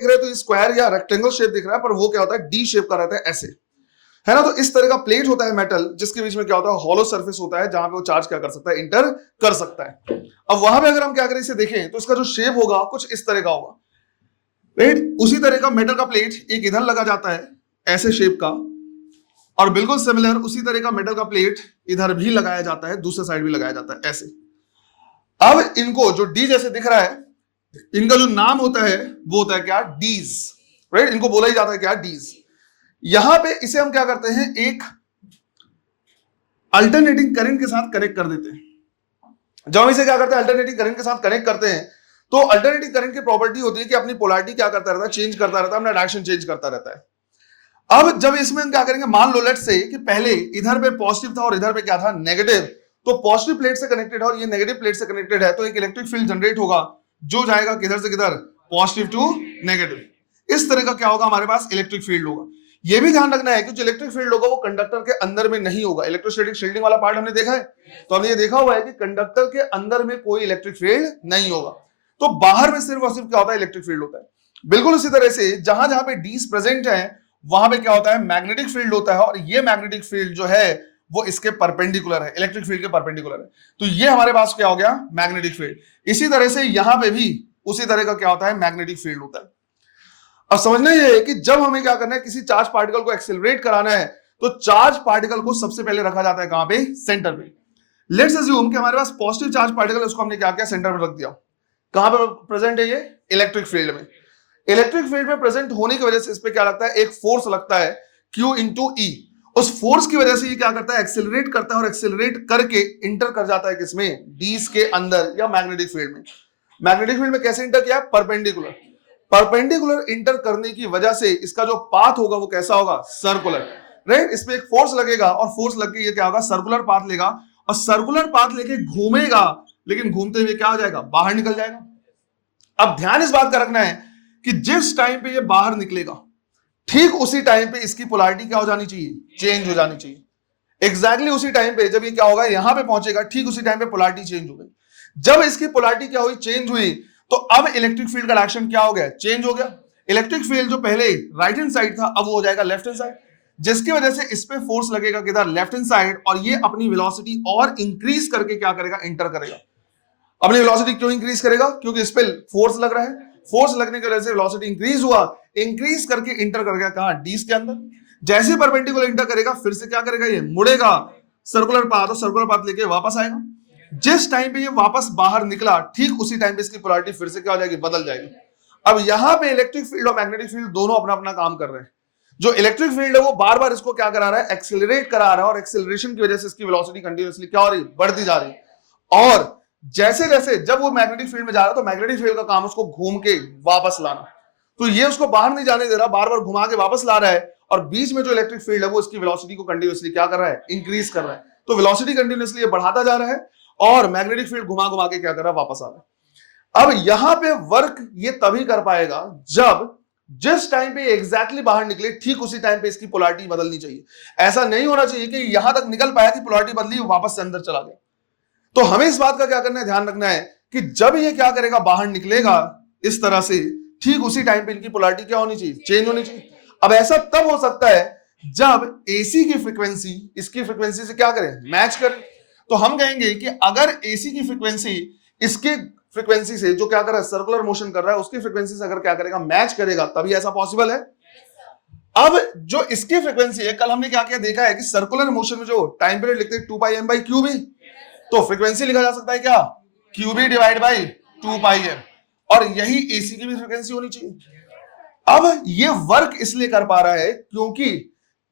देख रहे हैं तो स्क्वायर या रेक्टेंगल शेप दिख रहा है, पर वो क्या होता है, डी शेप का रहता है ऐसे, है ना। तो इस तरह का प्लेट होता है मेटल, जिसके बीच में क्या होता है, हॉलो सरफेस होता है, जहां पे वो चार्ज क्या कर सकता है, इंटर कर सकता है। अब वहां पे अगर हम क्या करें, इसे देखें तो इसका जो शेप होगा कुछ इस तरह का होगा, राइट। उसी तरह का मेटल का प्लेट एक इधर लगा जाता है ऐसे शेप का, और बिल्कुल सिमिलर उसी तरह का मेटल का प्लेट इधर भी लगाया जाता है, दूसरे साइड भी लगाया जाता है ऐसे। अब इनको जो डी जैसे दिख रहा है, इनका जो नाम होता है वो होता है क्या, डीज, राइट। इनको बोला ही जाता है क्या, डीज। यहां पे इसे हम क्या करते हैं, एक अल्टरनेटिंग करंट के साथ कनेक्ट कर देते हैं। जब हम इसे क्या करते हैं, अल्टरनेटिंग करंट के साथ कनेक्ट करते हैं, तो अल्टरनेटिंग करंट की प्रॉपर्टी होती है कि अपनी पोलैरिटी क्या करता रहता है, चेंज करता रहता है, अपना डायरेक्शन चेंज करता रहता है। अब जब इसमें हम क्या करेंगे, मान लो लेट्स से कि पहले इधर पे पॉजिटिव था और इधर पे क्या था, नेगेटिव, तो पॉजिटिव प्लेट से कनेक्टेड है और ये नेगेटिव प्लेट से कनेक्टेड है, तो एक इलेक्ट्रिक फील्ड जनरेट होगा जो जाएगा किधर से किधर, पॉजिटिव टू नेगेटिव। इस तरह का क्या होगा, हमारे पास इलेक्ट्रिक फील्ड होगा। ये भी ध्यान रखना है कि जो इलेक्ट्रिक फील्ड होगा वो कंडक्टर के अंदर में नहीं होगा। इलेक्ट्रोस्टैटिक शील्डिंग वाला पार्ट हमने देखा है, तो हमने ये देखा हुआ है कि कंडक्टर के अंदर में कोई इलेक्ट्रिक फील्ड नहीं होगा, तो बाहर में सिर्फ और सिर्फ क्या होता है, इलेक्ट्रिक फील्ड होता है। बिल्कुल उसी तरह से जहां जहां पे डीज प्रेजेंट है वहां पे क्या होता है, मैग्नेटिक फील्ड होता है, और ये मैग्नेटिक फील्ड जो है वो इसके परपेंडिकुलर है, इलेक्ट्रिक फील्ड के परपेंडिकुलर है। तो ये हमारे पास क्या हो गया, मैग्नेटिक फील्ड। इसी तरह से यहां पे भी उसी तरह का क्या होता है, मैग्नेटिक फील्ड होता है। अब समझना ये है कि जब हमें क्या करना है, किसी चार्ज पार्टिकल को एक्सेलरेट कराना है, तो चार्ज पार्टिकल को सबसे पहले रखा जाता है कहां पे, सेंटर पे। लेट्स अज्यूम कि हमारे पास पॉजिटिव चार्ज पार्टिकल है, उसको हमने क्या किया, सेंटर में रख दिया। कहां पे प्रेजेंट है ये, इलेक्ट्रिक फील्ड में। इलेक्ट्रिक फील्ड में प्रेजेंट होने की वजह से इस पे क्या लगता है, एक फोर्स लगता है Q इंटू ई। उस फोर्स की वजह से ये क्या करता है, एक्सेलरेट करता है, और एक्सेलरेट करके इंटर कर जाता है किसमें, डीज के अंदर या मैग्नेटिक फील्ड में। मैग्नेटिक फील्ड में कैसे इंटर किया, परपेंडिकुलर। परपेंडिकुलर इंटर करने की वजह से इसका जो पाथ होगा वो कैसा होगा, सर्कुलर, राइट। इसमें एक फोर्स लगेगा और फोर्स लग के ये क्या होगा, सर्कुलर पाथ लेगा, और सर्कुलर पाथ लेके घूमेगा, लेकिन घूमते हुए क्या हो जाएगा, बाहर निकल जाएगा। अब ध्यान इस बात का रखना है कि जिस टाइम पे ये बाहर निकलेगा, ठीक उसी टाइम पे इसकी पोलैरिटी क्या हो जानी चाहिए, चेंज हो जानी चाहिए। एग्जैक्टली उसी टाइम पे जब ये क्या होगा, यहां पे पहुंचेगा, ठीक उसी टाइम पे पोलैरिटी चेंज हो गई। जब इसकी पोलैरिटी क्या हुई, चेंज हुई, तो अब इलेक्ट्रिक फील्ड का डायरेक्शन क्या हो गया, चेंज हो गया। इलेक्ट्रिक फील्ड जो पहले राइट हैंड साइड था, अब वो हो जाएगा लेफ्ट हैंड साइड, जिसकी वजह से इस पे फोर्स लगेगा किधर, लेफ्ट हैंड साइड, और ये अपनी वेलोसिटी और इंक्रीज करके क्या करेगा, इंटर करेगा। अपनी वेलोसिटी क्यों इंक्रीज करेगा, क्योंकि इस पे फोर्स लग रहा है, फोर्स लगने की वजह से वेलोसिटी इंक्रीज हुआ, इंक्रीज करके इंटर कर गया कहां, डीज के अंदर। जैसे परपेंडिकुलर इंटर करेगा, फिर से क्या करेगा, ये मुड़ेगा सर्कुलर पाथ, और सर्कुलर पाथ लेके वापस आएगा। जिस टाइम पे ये वापस बाहर निकला, ठीक उसी टाइम पे इसकी पोलैरिटी फिर से क्या हो जाएगी, बदल जाएगी। अब यहां पे इलेक्ट्रिक फील्ड और मैग्नेटिक फील्ड दोनों अपना अपना काम कर रहे हैं। जो इलेक्ट्रिक फील्ड है वो बार बार इसको क्या करा रहा है, एक्सेलरेट करा रहा है, और एक्सेलरेशन की वजह से इसकी वेलोसिटी कंटिन्यूअसली क्या हो रही है, बढ़ती जा रही है। और जैसे जैसे जब वो मैग्नेटिक फील्ड में जा रहा है, तो मैग्नेटिक फील्ड का काम उसको घूम के वापस लाना, तो ये उसको बाहर नहीं जाने दे रहा, बार बार घुमा के वापस ला रहा है, और बीच में जो इलेक्ट्रिक फील्ड है वो इसकी वेलोसिटी को कंटिन्यूअसली क्या कर रहा है, इंक्रीज कर रहा है। तो वेलोसिटी कंटिन्यूअसली बढ़ाता जा रहा है, और मैग्नेटिक फील्ड घुमा घुमा के क्या कर रहा है, वापस आ रहा है। अब यहां पे वर्क ये तभी कर पाएगा जब जिस टाइम पे एग्जैक्टली बाहर निकले, ठीक उसी टाइम पे इसकी पोलैरिटी बदलनी चाहिए। ऐसा नहीं होना चाहिए कि यहां तक निकल पाया कि पोलैरिटी बदली, वापस से अंदर चला गया। तो हमें इस बात का क्या करना है, ध्यान रखना है कि जब ये क्या करेगा, बाहर निकलेगा इस तरह से, ठीक उसी टाइम पे इनकी पोलैरिटी क्या होनी चाहिए, चेंज होनी चाहिए। अब ऐसा तब हो सकता है जब एसी की फ्रीक्वेंसी इसकी फ्रीक्वेंसी से क्या करे, मैच करे। तो हम कहेंगे कि अगर एसी की फ्रीक्वेंसी इसके फ्रीक्वेंसी से, जो क्या कर रहा है, सर्कुलर मोशन कर रहा है, उसकी फ्रीक्वेंसी से अगर क्या करेगा, मैच करेगा, तभी ऐसा पॉसिबल है। अब जो इसकी फ्रीक्वेंसी है, कल हमने क्या किया, देखा है कि सर्कुलर मोशन में जो टाइम पीरियड लिखते हैं 2πm/qb, तो फ्रीक्वेंसी लिखा जा सकता है क्या, qb डिवाइड बाई 2πm, और यही एसी की भी फ्रीक्वेंसी होनी चाहिए। अब ये वर्क इसलिए कर पा रहा है क्योंकि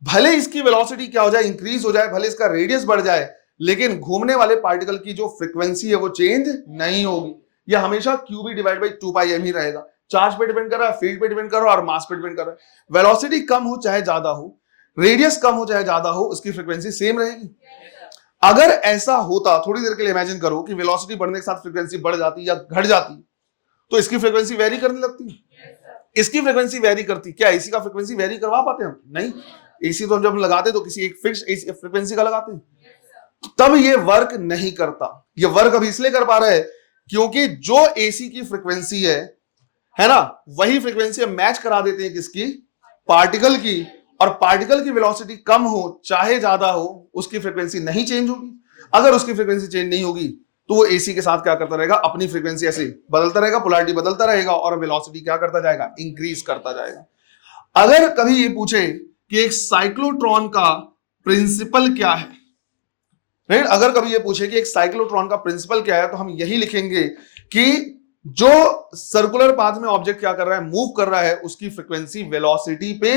भले इसकी वेलोसिटी क्या हो जाए, इंक्रीज हो जाए, भले इसका रेडियस बढ़ जाए, लेकिन घूमने वाले पार्टिकल की जो फ्रीक्वेंसी है वो चेंज नहीं होगी। ये हमेशा qb डिवाइड बाई 2πm ही रहेगा। चार्ज पे डिपेंड कर रहा है, फील्ड पे डिपेंड कर रहा है, और मास पे डिपेंड कर रहा है। वेलोसिटी कम हो चाहे ज्यादा हो, रेडियस कम हो चाहे ज्यादा हो, उसकी फ्रीक्वेंसी सेम रहेगी। अगर ऐसा होता, थोड़ी देर के लिए इमेजिन करो कि वेलोसिटी बढ़ने के साथ फ्रीक्वेंसी बढ़ जाती या घट जाती, तो इसकी फ्रीक्वेंसी वेरी करने लगती, इसकी फ्रीक्वेंसी वेरी करती। क्या एसी का फ्रीक्वेंसी वेरी करवा पाते हैं हम? नहीं। एसी तो जब हम लगाते तो किसी एक फिक्स फ्रीक्वेंसी का लगाते हैं, तब ये वर्क नहीं करता। ये वर्क अभी इसलिए कर पा रहा है क्योंकि जो एसी की फ्रीक्वेंसी है है ना, वही फ्रीक्वेंसी मैच करा देते हैं किसकी, पार्टिकल की, और पार्टिकल की वेलोसिटी कम हो चाहे ज्यादा हो उसकी फ्रीक्वेंसी नहीं चेंज होगी। अगर उसकी फ्रीक्वेंसी चेंज नहीं होगी तो वो एसी के साथ क्या करता रहेगा, अपनी फ्रीक्वेंसी ऐसे बदलता रहेगा, पोलैरिटी बदलता रहेगा और वेलोसिटी क्या करता जाएगा, इंक्रीज करता जाएगा। अगर कभी ये पूछे कि एक साइक्लोट्रॉन का प्रिंसिपल क्या है, राइट, अगर कभी ये पूछे कि एक साइक्लोट्रॉन का प्रिंसिपल क्या है, तो हम यही लिखेंगे कि जो सर्कुलर पाथ में ऑब्जेक्ट क्या कर रहा है, मूव कर रहा है, उसकी फ्रीक्वेंसी वेलोसिटी पे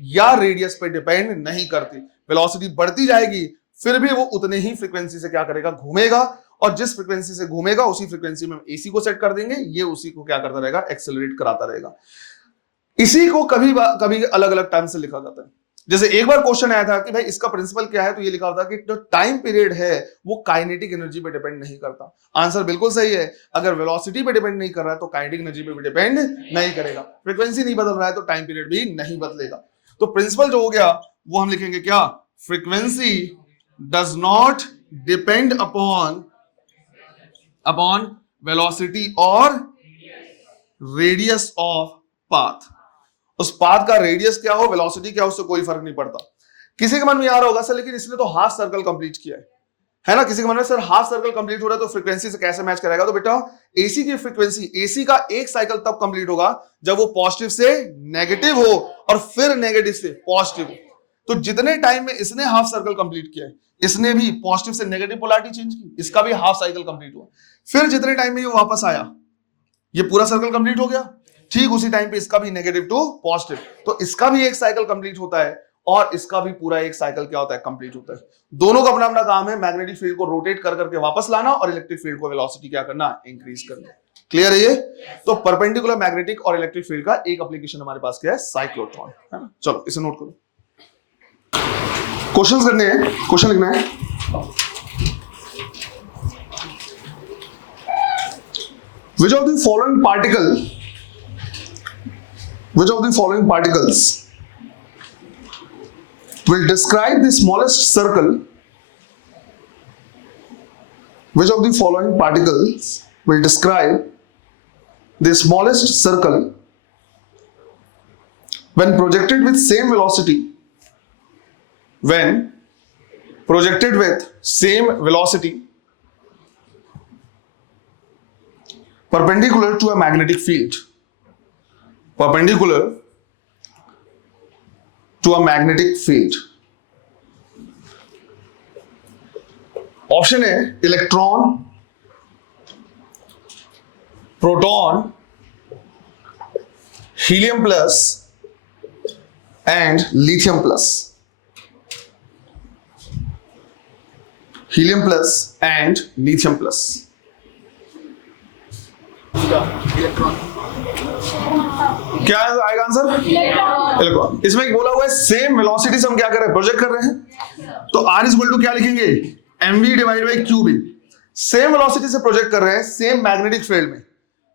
या रेडियस पे डिपेंड नहीं करती। वेलोसिटी बढ़ती जाएगी फिर भी वो उतने ही फ्रीक्वेंसी से क्या करेगा, घूमेगा, और जिस फ्रीक्वेंसी से घूमेगा उसी फ्रीक्वेंसी में एसी को सेट कर देंगे, ये उसी को क्या करता रहेगा, एक्सेलरेट कराता रहेगा। इसी को कभी कभी अलग अलग टाइम से लिखा जाता है। जैसे एक बार क्वेश्चन आया था कि भाई इसका प्रिंसिपल क्या है, तो ये लिखा होता कि जो टाइम पीरियड है वो काइनेटिक एनर्जी पे डिपेंड नहीं करता। आंसर बिल्कुल सही है, अगर वेलोसिटी पे डिपेंड नहीं कर रहा है तो काइनेटिक एनर्जी पे भी डिपेंड नहीं करेगा। फ्रीक्वेंसी नहीं बदल रहा है तो टाइम पीरियड भी नहीं बदलेगा। तो प्रिंसिपल जो हो गया वो हम लिखेंगे क्या, frequency does not depend upon velocity और रेडियस ऑफ पाथ। उस पाथ का रेडियस क्या हो, वेलोसिटी क्या हो, उससे कोई फर्क नहीं पड़ता। किसी के मन में आ रहा होगा सर लेकिन इसने तो हाफ सर्कल कंप्लीट किया है ना, किसी के मन में सर हाफ सर्कल कंप्लीट हो रहा है तो फ्रीक्वेंसी से कैसे मैच करेगा। तो बेटा एसी की फ्रीक्वेंसी, एसी का एक साइकिल तब कंप्लीट होगा जब वो पॉजिटिव से नेगेटिव हो और फिर नेगेटिव से पॉजिटिव हो। तो जितने टाइम में इसने हाफ सर्कल कंप्लीट किया है, इसने भी पॉजिटिव से नेगेटिव पोलैरिटी चेंज की, इसका भी हाफ साइकिल कंप्लीट हुआ। फिर जितने टाइम में ये वापस आया, ये पूरा सर्कल कंप्लीट हो गया, ठीक उसी टाइम पे इसका भी नेगेटिव टू पॉजिटिव, तो इसका भी एक साइकिल कंप्लीट होता है और इसका भी पूरा एक साइकिल क्या होता है, कंप्लीट होता है। दोनों का अपना अपना काम है, मैग्नेटिक फील्ड को रोटेट कर करके वापस लाना और इलेक्ट्रिक फील्ड को वेलोसिटी क्या करना, इंक्रीज करना। क्लियर है ये? तो परपेंडिकुलर मैग्नेटिक और इलेक्ट्रिक फील्ड का एक एप्लीकेशन हमारे पास क्या है, साइक्लोट्रॉन, है ना। चलो इसे नोट करो, क्वेश्चंस करने हैं, क्वेश्चन लिखना है। Which of the following particles will describe the smallest circle? Which of the following particles will describe the smallest circle when projected with same velocity? When projected with same velocity perpendicular to a magnetic field, perpendicular to a magnetic field. Option है electron, proton, helium plus and lithium plus. Helium plus and lithium plus. Electron क्या आएगा answer, electron. इसमें बोला हुआ है same velocity से हम क्या कर रहे हैं, प्रोजेक्ट कर रहे हैं, तो R इज इक्वल टू क्या लिखेंगे, mv divide by qb। Same velocity से प्रोजेक्ट कर रहे हैं, सेम मैग्नेटिक फील्ड में,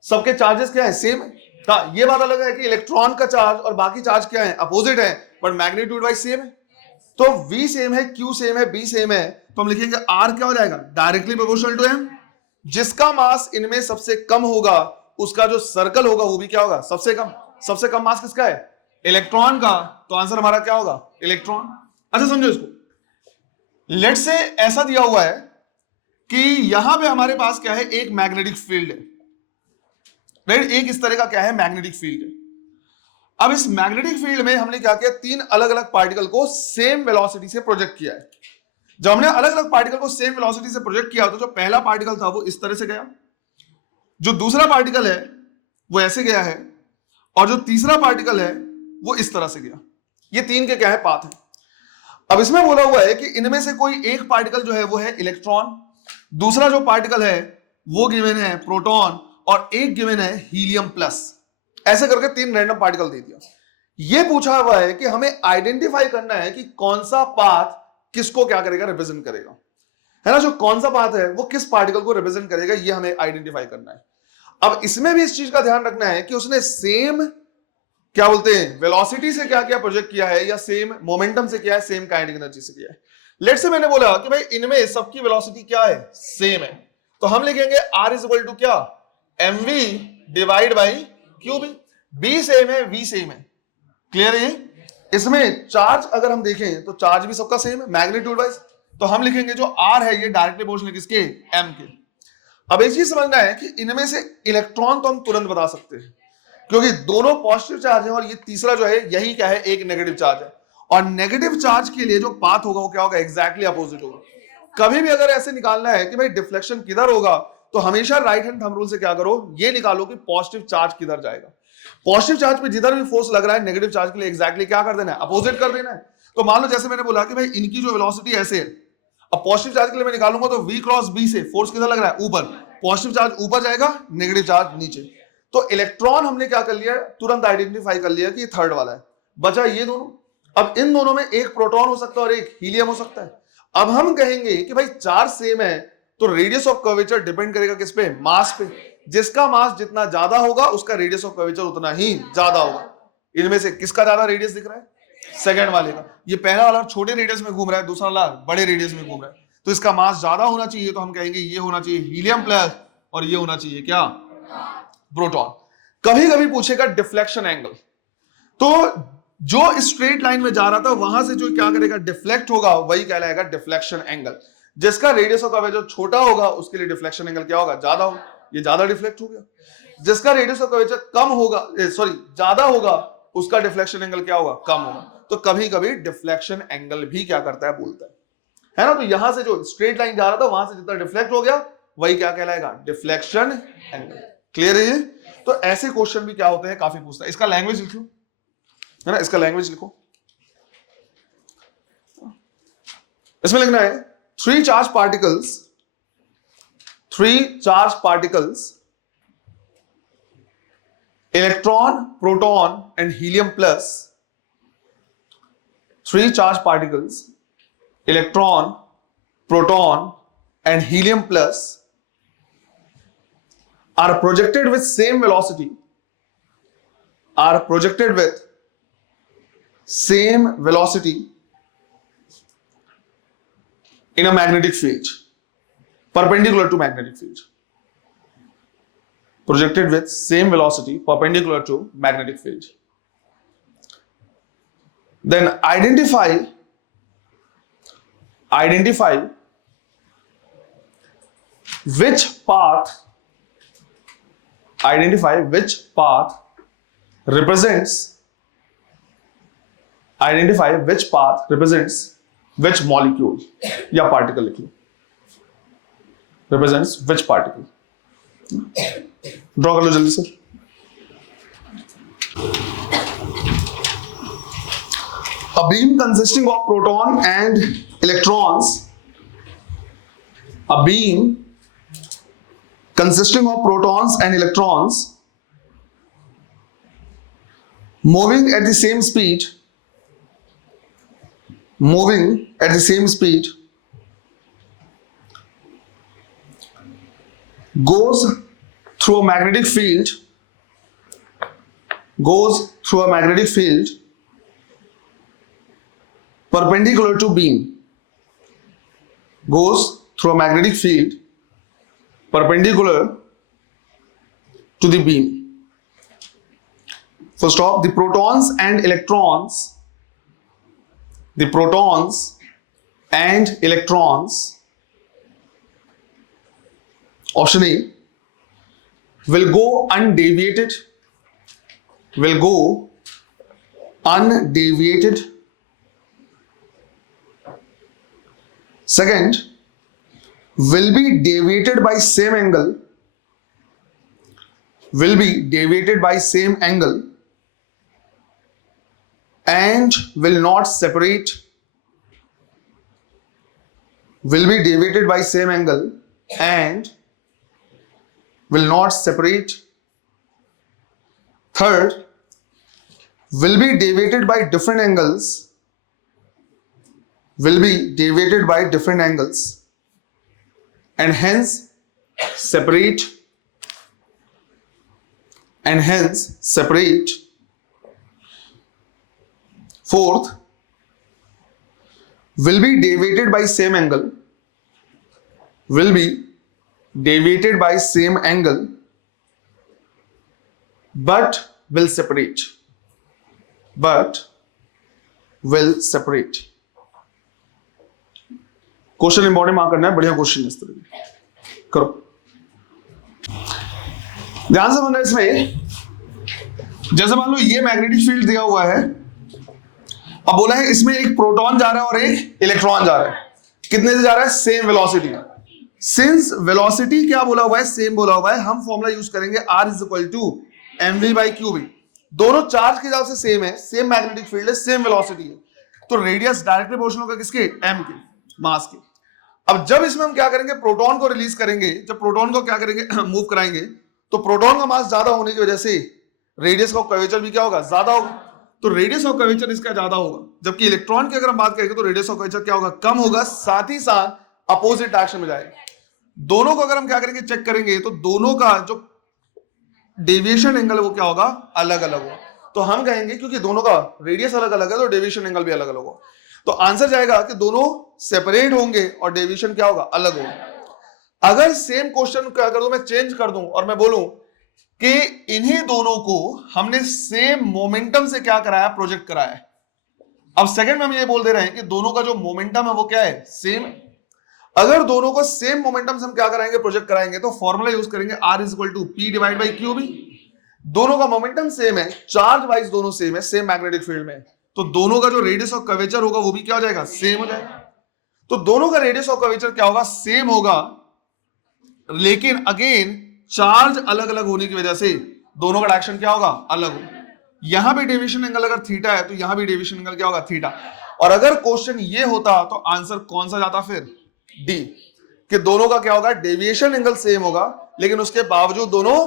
सबके चार्जेस क्या है, सेम है। हाँ ये बात अलग है कि इलेक्ट्रॉन का चार्ज और बाकी चार्ज क्या है, अपोजिट है, बट मैग्नीट्यूड वाइज सेम है। तो v सेम है, q सेम है, b सेम है, तो हम लिखेंगे R क्या हो जाएगा, डायरेक्टली प्रोपोर्शनल टू m। जिसका मास इनमें सबसे कम होगा उसका जो सर्कल होगा वो भी क्या होगा, सबसे कम। सबसे कम मास किसका है, इलेक्ट्रॉन का, तो आंसर हमारा क्या होगा, इलेक्ट्रॉन। अच्छा समझो इसको, लेट से ऐसा दिया हुआ है कि यहां पे हमारे पास क्या है, एक मैग्नेटिक फील्ड है, राइट, एक इस तरह का क्या है, मैग्नेटिक फील्ड है। अब इस मैग्नेटिक फील्ड में हमने क्या किया, तीन अलग अलग पार्टिकल को सेम वेलोसिटी से प्रोजेक्ट किया है। जब हमने अलग अलग पार्टिकल को सेम वेलोसिटी से प्रोजेक्ट किया तो जो पहला पार्टिकल था वो इस तरह से गया, जो दूसरा पार्टिकल है वो ऐसे गया है, और जो तीसरा पार्टिकल है वो इस तरह से गया। ये तीन के क्या है, पाथ है। अब इसमें बोला हुआ है कि इनमें से कोई एक पार्टिकल जो है वो है इलेक्ट्रॉन, दूसरा जो पार्टिकल है वो गिवन है प्रोटॉन, और एक गिवन है हीलियम प्लस। ऐसे करके तीन रैंडम पार्टिकल दे दिया। ये पूछा हुआ है कि हमें आइडेंटिफाई करना है कि कौन सा पाथ किसको क्या करेगा, रिप्रेजेंट करेगा, है ना। जो कौन सा पाथ है वो किस पार्टिकल को रिप्रेजेंट करेगा, ये हमें आइडेंटिफाई करना है। अब इसमें भी इस चीज का ध्यान रखना है कि उसने सेम क्या बोलते हैं, वेलोसिटी से क्या क्या प्रोजेक्ट किया है, या सेम मोमेंटम से किया है, सेम काइनेटिक एनर्जी से किया है। लेट्स से मैंने बोला कि भाई इनमें सबकी वेलोसिटी क्या है, सेम है, तो हम लिखेंगे R इज इक्वल टू क्या, mv डिवाइड बाई क्यों भी? बी सेम है, वी सेम है, क्लियर है? इसमें चार्ज अगर हम देखें तो चार्ज भी सबका सेम है मैग्नीट्यूड वाइज, तो हम लिखेंगे जो आर है ये डायरेक्टली प्रोपोर्शनल किसके? एम के। अब एक चीज समझना है कि इनमें से इलेक्ट्रॉन तो हम तुरंत बता सकते हैं क्योंकि दोनों पॉजिटिव चार्ज है और ये तीसरा जो है यही क्या है? एक नेगेटिव चार्ज है। और नेगेटिव चार्ज के लिए जो पाथ होगा वो क्या होगा? एग्जैक्टली अपोजिट होगा। कभी भी अगर ऐसे निकालना है कि भाई डिफ्लेक्शन किधर होगा, तो हमेशा राइट हैंड थंब रूल से क्या करो? ये निकालो कि पॉजिटिव चार्ज किधर जाएगा। पॉजिटिव चार्ज पे जिधर भी फोर्स लग रहा है नेगेटिव चार्ज के लिए एग्जैक्टली क्या कर देना है? अपोजिट कर देना है। तो मान लो जैसे मैंने बोला कि भाई इनकी जो वेलोसिटी ऐसे है, अब पॉजिटिव चार्ज के लिए मैं निकालूंगा तो v क्रॉस b से फोर्स किधर लग रहा है? ऊपर। पॉजिटिव चार्ज ऊपर जाएगा, नेगेटिव चार्ज नीचे। तो इलेक्ट्रॉन हमने क्या कर लिया? तुरंत आइडेंटिफाई कर लिया कि ये थर्ड वाला है। बचा ये दोनों। अब इन दोनों में एक प्रोटॉन हो सकता है और एक हीलियम हो सकता है। अब हम कहेंगे कि भाई चार्ज सेम है तो रेडियस ऑफ कर्वेचर डिपेंड करेगा किस पे? मास पे। जिसका मास जितना ज्यादा होगा उसका रेडियस ऑफ कर्वेचर उतना ही ज्यादा होगा। इनमें से किसका ज्यादा रेडियस दिख रहा है? सेकंड वाले का। ये पहला वाला छोटे रेडियस में घूम रहा है, दूसरा वाला बड़े रेडियस में घूम रहा है, तो इसका मास ज्यादा होना चाहिए। तो हम कहेंगे ये होना चाहिए हीलियम प्लस और ये होना चाहिए क्या? प्रोटॉन। कभी कभी पूछेगा डिफ्लेक्शन एंगल, तो जो स्ट्रेट लाइन में जा रहा था वहां से जो क्या करेगा? डिफ्लेक्ट होगा, वही कहलाएगा डिफ्लेक्शन एंगल। जिसका रेडियस ऑफ कर्वेचर छोटा होगा उसके लिए डिफ्लेक्शन एंगल क्या होगा? ज्यादा होगा। ये ज्यादा डिफ्लेक्ट हो गया। जिसका रेडियस ऑफ कर्वेचर कम होगा, सॉरी ज्यादा होगा, उसका डिफ्लेक्शन एंगल क्या होगा? कम होगा। तो कभी कभी डिफ्लेक्शन एंगल भी क्या करता है? बोलता है ना? तो यहां से जो स्ट्रेट लाइन जा रहा था वहां से जितना डिफ्लेक्ट हो गया वही क्या कहलाएगा? Deflection angle. क्लियर है ये? तो ऐसे क्वेश्चन भी क्या होते हैं? काफी पूछता है। इसका लैंग्वेज लिख लो, है ना? इसका लैंग्वेज लिखो। इसमें लिखना है three charge particles electron, proton and helium plus, three charged particles electron, proton and helium plus are projected with same velocity in a magnetic field perpendicular to magnetic field. Projected with same velocity perpendicular to magnetic field. Then identify which path represents which molecule या particle लिख लो, represents which particle. Draw कर लो जल्दी से। A beam consisting of proton and electrons, moving at the same speed, goes through a magnetic field, perpendicular to beam, goes through a magnetic field perpendicular to the beam. First off, the protons and electrons, option A, will go undeviated, second, will be deviated by same angle, and will not separate, third, will be deviated by different angles, and hence separate, fourth, will be deviated by same angle, but will separate, but will separate. Question important mark करना है, बढ़िया question है, इस तरह करो। ध्यान से समझना इसमें, जैसे मान लो ये मैग्नेटिक फील्ड दिया हुआ है, अब बोला है इसमें एक प्रोटॉन जा रहा है और एक इलेक्ट्रॉन जा रहा है, कितने से जा रहा है, सेम वेलोसिटी। सिंस वेलोसिटी क्या बोला हुआ है, सेम बोला हुआ है, हम फॉर्मूला यूज करेंगे R is equal to mv/qb। दोनों चार्ज के हिसाब से सेम है, सेम मैग्नेटिक फील्ड है, सेम वेलोसिटी है, तो रेडियस डायरेक्टली प्रोपोर्शनल होगा किसके, m के, मास के। अब जब इसमें हम क्या करेंगे, प्रोटॉन को रिलीज करेंगे, जब प्रोटॉन को क्या करेंगे, मूव कराएंगे, तो प्रोटॉन का मास ज्यादा होने की वजह से रेडियस का कर्वेचर भी क्या होगा, ज्यादा होगा, तो रेडियस ऑफ कर्वेचर इसका ज्यादा होगा। जबकि इलेक्ट्रॉन की अगर हम बात करेंगे तो रेडियस ऑफ कर्वेचर क्या होगा, कम होगा, साथ ही साथ अपोजिट डायरेक्शन में जाएगा। दोनों को अगर हम क्या करेंगे, चेक करेंगे, तो दोनों का जो डेविएशन एंगल है वो क्या होगा, अलग अलग होगा। तो हम कहेंगे क्योंकि दोनों का रेडियस अलग अलग है तो डेविएशन एंगल भी अलग अलग होगा, तो आंसर जाएगा कि दोनों सेपरेट होंगे और डेविएशन क्या होगा, अलग होगा। अगर सेम क्वेश्चन क्या कर दूं, मैं चेंज कर दूं और मैं बोलूं कि इन्हीं दोनों को हमने सेम मोमेंटम से क्या कराया, प्रोजेक्ट कराया है। अब सेकंड में हम ये बोल दे रहे हैं कि दोनों का जो मोमेंटम है वो क्या है, सेम। अगर दोनों को सेम मोमेंटम से हम क्या कराएंगे, प्रोजेक्ट कराएंगे, तो फॉर्मूला यूज करेंगे R is equal to P divide by QB। दोनों का मोमेंटम सेम है, चार्ज वाइज दोनों सेम है, सेम मैग्नेटिक फील्ड में, तो दोनों का जो रेडियस ऑफ कर्वेचर होगा वो भी क्या हो जाएगा, सेम हो जाएगा। तो दोनों का रेडियस ऑफ कर्वेचर क्या होगा, सेम होगा, लेकिन अगेन चार्ज अलग अलग होने की वजह से दोनों का डायरेक्शन क्या होगा, अलग होगा। यहां पे डेविएशन एंगल अगर थीटा है तो यहां भी डेविएशन एंगल क्या होगा, थीटा। और अगर क्वेश्चन ये होता तो आंसर कौन सा जाता, फिर डी, कि दोनों का क्या होगा, डेविएशन एंगल सेम होगा, लेकिन उसके बावजूद दोनों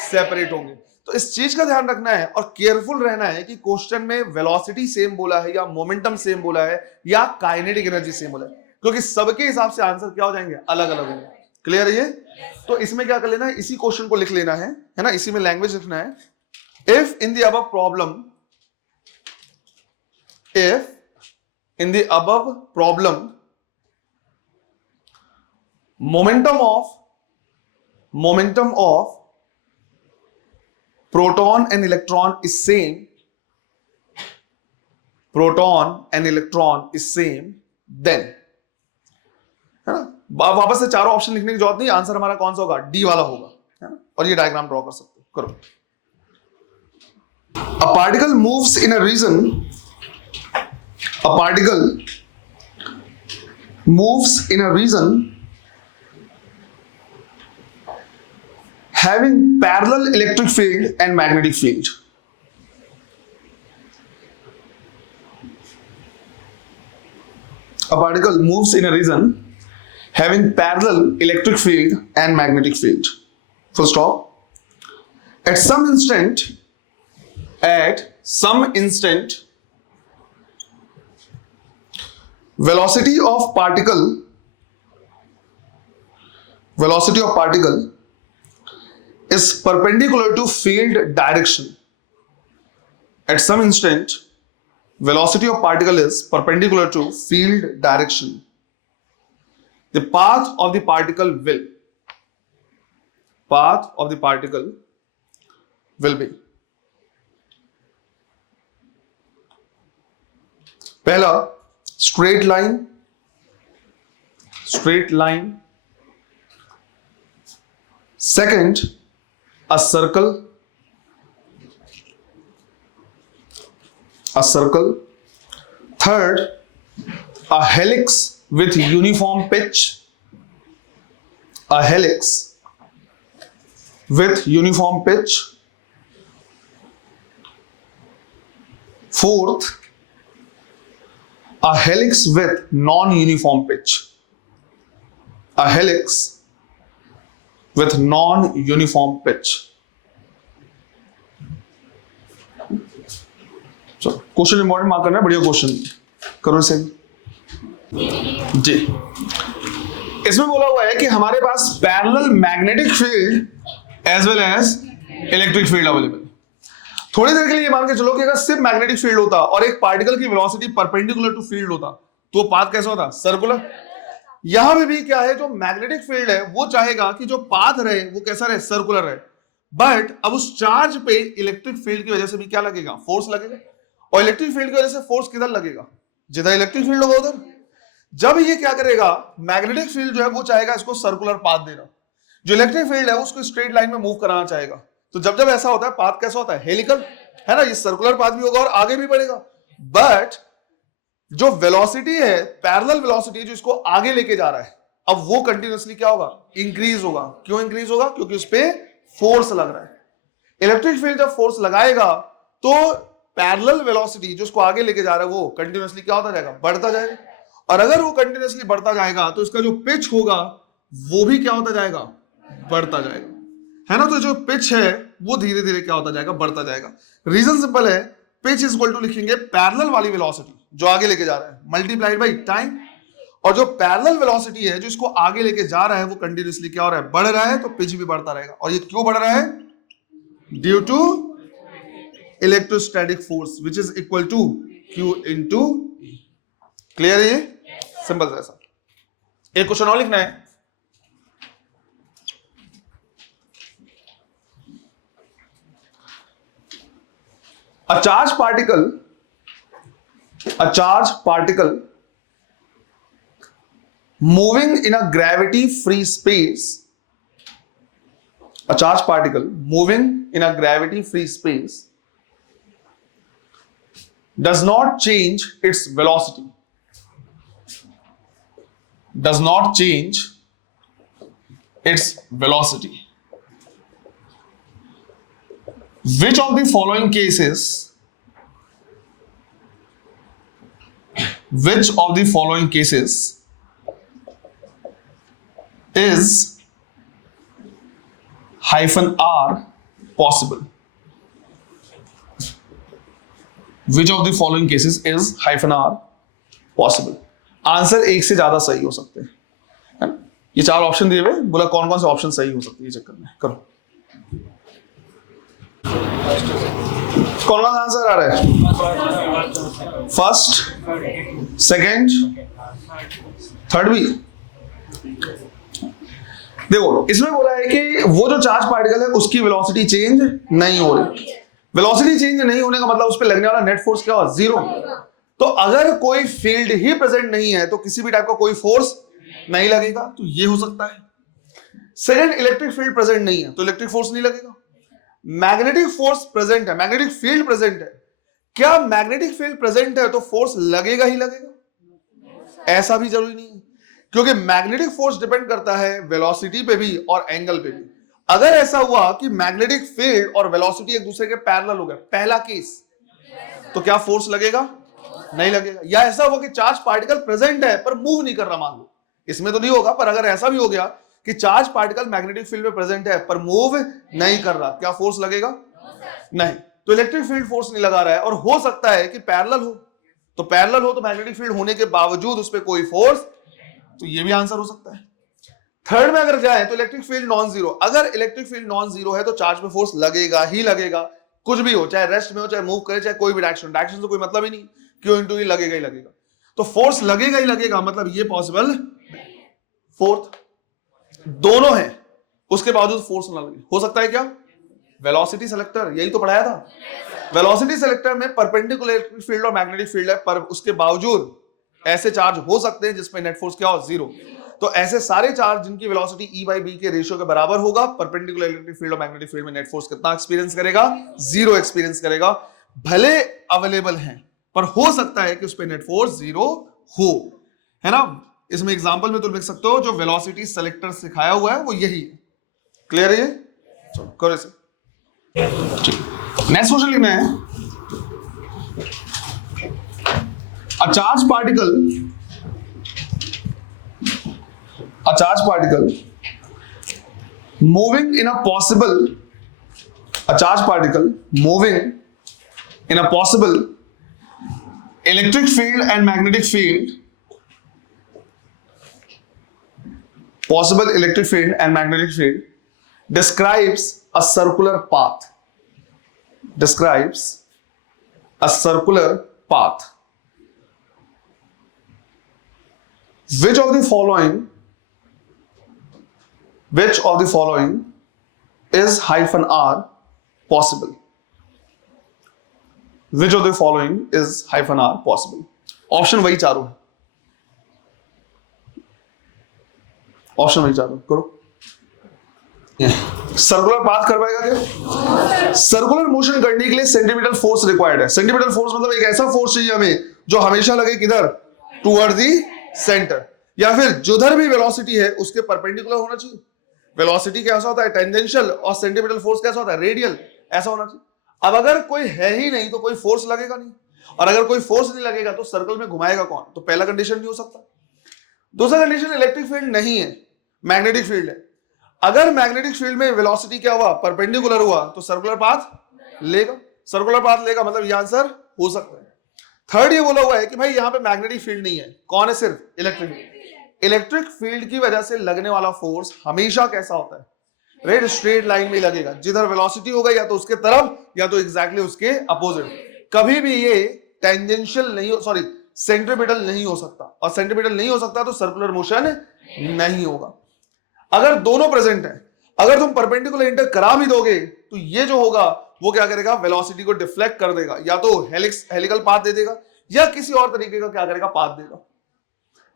सेपरेट होंगे। तो इस चीज का ध्यान रखना है और केयरफुल रहना है कि क्वेश्चन में वेलोसिटी सेम बोला है या मोमेंटम सेम बोला है या काइनेटिक एनर्जी सेम बोला है, क्योंकि सबके हिसाब से आंसर क्या हो जाएंगे, अलग अलग होंगे। क्लियर है ये? तो इसमें क्या कर लेना है, इसी क्वेश्चन को लिख लेना है ना, इसी में लैंग्वेज लिखना है। If in the above problem, if in the above problem momentum of proton and electron is same, proton and electron is same, then, है ना, वापस से चारों ऑप्शन लिखने की जरूरत नहीं, आंसर हमारा कौन सा होगा, डी वाला होगा, है ना। और ये डायग्राम ड्रॉ कर सकते हो, करो। A particle moves in a region, a particle moves in a region having parallel electric field and magnetic field. A particle moves in a region having parallel electric field and magnetic field. Full stop. At some instant, velocity of particle is perpendicular to field direction. At some instant, velocity of particle is perpendicular to field direction. The path of the particle will be पहला straight line, second a circle, third a helix with uniform pitch, fourth a helix with non-uniform pitch, question important mark करना है, बढ़िया question करो इसे जी। इसमें बोला हुआ है कि हमारे पास parallel magnetic field as well as electric field available. थोड़ी देर के लिए मान के चलो कि अगर सिर्फ मैग्नेटिक फील्ड होता और एक पार्टिकल की वेलोसिटी परपेंडिकुलर टू फील्ड होता तो पाथ कैसा होता, सर्कुलर। यहां पे भी क्या है, जो मैग्नेटिक फील्ड है वो चाहेगा कि जो पाथ रहे वो कैसा रहे, सर्कुलर रहे। बट अब उस चार्ज पे इलेक्ट्रिक फील्ड की वजह से भी क्या लगेगा, फोर्स लगेगा, और इलेक्ट्रिक फील्ड की वजह से फोर्स किधर लगेगा, जिधर इलेक्ट्रिक फील्ड होगा उधर। जब ये क्या करेगा, मैग्नेटिक फील्ड जो है वो चाहेगा इसको सर्कुलर पाथ देना, जो इलेक्ट्रिक फील्ड है उसको स्ट्रेट लाइन में मूव कराना चाहेगा। तो जब जब ऐसा होता है पाथ कैसा होता है, हेलिकल, है ना, ये सर्कुलर पाथ भी होगा और आगे भी बढ़ेगा। बट जो वेलोसिटी है, पैरेलल वेलोसिटी जो इसको आगे लेके जा रहा है, अब वो कंटिन्यूअसली क्या होगा, इंक्रीज होगा। क्यों इंक्रीज होगा, क्योंकि उस पे फोर्स लग रहा है। इलेक्ट्रिक फील्ड जब फोर्स लगाएगा तो पैरेलल वेलोसिटी जो उसको आगे लेके जा रहा है वो कंटिन्यूअसली क्या होता जाएगा, बढ़ता जाएगा। और अगर वो कंटिन्यूअसली बढ़ता जाएगा तो इसका जो पिच होगा वो भी क्या होता जाएगा, बढ़ता जाएगा, है ना। तो जो पिच है वो धीरे धीरे क्या होता जाएगा, बढ़ता जाएगा। रीजन सिंपल है, पिच इज इक्वल टू लिखेंगे पैरेलल वाली वेलोसिटी जो आगे लेके जा रहा है मल्टीप्लाइड बाई टाइम, और जो पैरेलल वेलोसिटी है जो इसको आगे लेके जा रहा है वो कंटिन्यूअसली क्या हो रहा है, बढ़ रहा है, तो पिच भी बढ़ता रहेगा। और ये क्यों बढ़ रहा है, due to electrostatic force which is equal to Q into E। Clear है, ये सिंपल सा ऐसा। एक क्वेश्चन और लिखना है, a charge particle moving in a gravity free space, a charge particle moving in a gravity free space does not change its velocity, does not change its velocity. Which of the following cases, which of the following cases is -r possible? Which of the following cases is -r possible? Answer एक से ज्यादा सही हो सकते हैं, है ना। ये चार ऑप्शन दिए हुए, बोला कौन कौन से ऑप्शन सही हो सकते हैं, ये चेक करना है, करो। कौन सा आंसर आ रहा है, फर्स्ट, सेकेंड, थर्ड भी। देखो इसमें बोला है कि वो जो चार्ज पार्टिकल है उसकी वेलोसिटी चेंज नहीं हो रही। वेलोसिटी चेंज नहीं होने का मतलब उस पर लगने वाला नेट फोर्स क्या होगा, जीरो। तो अगर कोई फील्ड ही प्रेजेंट नहीं है तो किसी भी टाइप का कोई फोर्स नहीं लगेगा, तो ये हो सकता है। सेकेंड, इलेक्ट्रिक फील्ड प्रेजेंट नहीं है तो इलेक्ट्रिक फोर्स नहीं लगेगा। मैग्नेटिक फोर्स प्रेजेंट है, मैग्नेटिक फील्ड प्रेजेंट है, क्या मैग्नेटिक फील्ड प्रेजेंट है तो फोर्स लगेगा ही लगेगा, ऐसा भी जरूरी नहीं है, क्योंकि मैग्नेटिक फोर्स डिपेंड करता है वेलोसिटी पे भी और एंगल पे भी। अगर ऐसा हुआ कि मैग्नेटिक फील्ड और वेलोसिटी एक दूसरे के पैरेलल हो गए, पहला केस, तो क्या फोर्स लगेगा, नहीं लगेगा। या ऐसा हुआ कि चार्ज पार्टिकल प्रेजेंट है पर मूव नहीं कर रहा, मान लो, इसमें तो नहीं होगा, पर अगर ऐसा भी हो गया कि चार्ज पार्टिकल मैग्नेटिक फील्ड में प्रेजेंट है पर मूव नहीं कर रहा, क्या फोर्स लगेगा, नहीं। तो इलेक्ट्रिक फील्ड फोर्स नहीं लगा रहा है। और हो सकता है कि पैरेलल हो, तो पैरेलल हो तो मैग्नेटिक फील्ड होने के बावजूद उस पर कोई फोर्स, तो ये भी आंसर हो सकता है। थर्ड में अगर जाए तो इलेक्ट्रिक फील्ड नॉन जीरो, अगर इलेक्ट्रिक फील्ड नॉन जीरो है तो चार्ज पे फोर्स लगेगा ही लगेगा, कुछ भी हो, चाहे रेस्ट में हो, चाहे मूव करे, चाहे कोई भी डायरेक्शन से कोई मतलब ही नहीं, क्यों इंटू ही लगेगा ही लगेगा, तो फोर्स लगेगा ही लगेगा, मतलब ये पॉसिबल। फोर्थ, दोनों है उसके बावजूद फोर्स ना लगे, हो सकता है क्या, वेलोसिटी सेलेक्टर, यही तो पढ़ाया था। वेलोसिटी सेलेक्टर में परपेंडिकुलर इलेक्ट्रिक फील्ड और मैग्नेटिक फील्ड है, पर उसके बावजूद ऐसे चार्ज हो सकते हैं जिसमें नेट फोर्स क्या हो, जीरो। तो ऐसे सारे चार्ज जिनकी वेलोसिटी E/B के रेशियो के बराबर होगा, परपेंडिकुलर इलेक्ट्रिक फील्ड और मैग्नेटिक फील्ड में नेट फोर्स कितना एक्सपीरियंस करेगा, जीरो एक्सपीरियंस करेगा। भले अवेलेबल हैं पर हो सकता है कि उस पर नेट फोर्स जीरो हो, है ना। इसमें एग्जांपल में तुम लिख सकते हो, जो वेलोसिटी सेलेक्टर सिखाया हुआ है वो यही है। क्लियर है ये, चलो करो इसे। नेक्स्ट क्वेश्चन लिखना है, a charge particle moving in a possible electric field and magnetic field, describes a circular path, which of the following is -r possible? Which of the following is -r possible? Option वही चारों, option वही चारों करो। Circular path कर पाएगा क्या? Circular motion करने के लिए सेंटीमीटर फोर्स रिक्वायर्ड है। सेंटीमीटर फोर्स मतलब एक ऐसा फोर्स चाहिए हमें जो हमेशा लगे किधर, टुवर्ड दी सेंटर, या फिर जिधर भी वेलोसिटी है उसके परपेंडिकुलर होना चाहिए। वेलोसिटी कैसा होता है, टेंजेंशियल, और सेंटीमीटर फोर्स कैसा होता है, रेडियल, ऐसा होना चाहिए। अब अगर कोई है ही नहीं तो कोई फोर्स लगेगा नहीं, और अगर कोई फोर्स नहीं लगेगा तो सर्कल में घुमाएगा कौन? तो पहला कंडीशन नहीं हो सकता। दूसरा कंडीशन, इलेक्ट्रिक फील्ड नहीं है, मैग्नेटिक फील्ड है। अगर मैग्नेटिक फील्ड में वेलोसिटी क्या हुआ, परपेंडिकुलर हुआ, तो सर्कुलर पाथ लेगा। सर्कुलर पाथ लेगा मतलब ये आंसर हो सकता है। थर्ड ये बोला हुआ है कि भाई यहां पे मैग्नेटिक फील्ड नहीं है, कौन है, सिर्फ इलेक्ट्रिक फील्ड। इलेक्ट्रिक फील्ड की वजह से लगने वाला फोर्स हमेशा कैसा होता है, राइट, स्ट्रेट लाइन में लगेगा। जिधर वेलोसिटी होगा या तो उसके तरफ या तो एग्जैक्टली उसके अपोजिट। कभी भी ये टेंजेंशियल नहीं हो, सॉरी सेंट्रीपिटल नहीं हो सकता, और सेंट्रीपिटल नहीं हो सकता तो सर्कुलर मोशन नहीं होगा। अगर दोनों प्रेजेंट है, अगर तुम परपेंडिकुलर इंटर करा भी दोगे तो ये जो होगा वो क्या करेगा, वेलोसिटी को डिफ्लेक्ट कर देगा, या तो हेलिकल पाथ दे देगा या किसी और तरीके का क्या करेगा, पाथ देगा।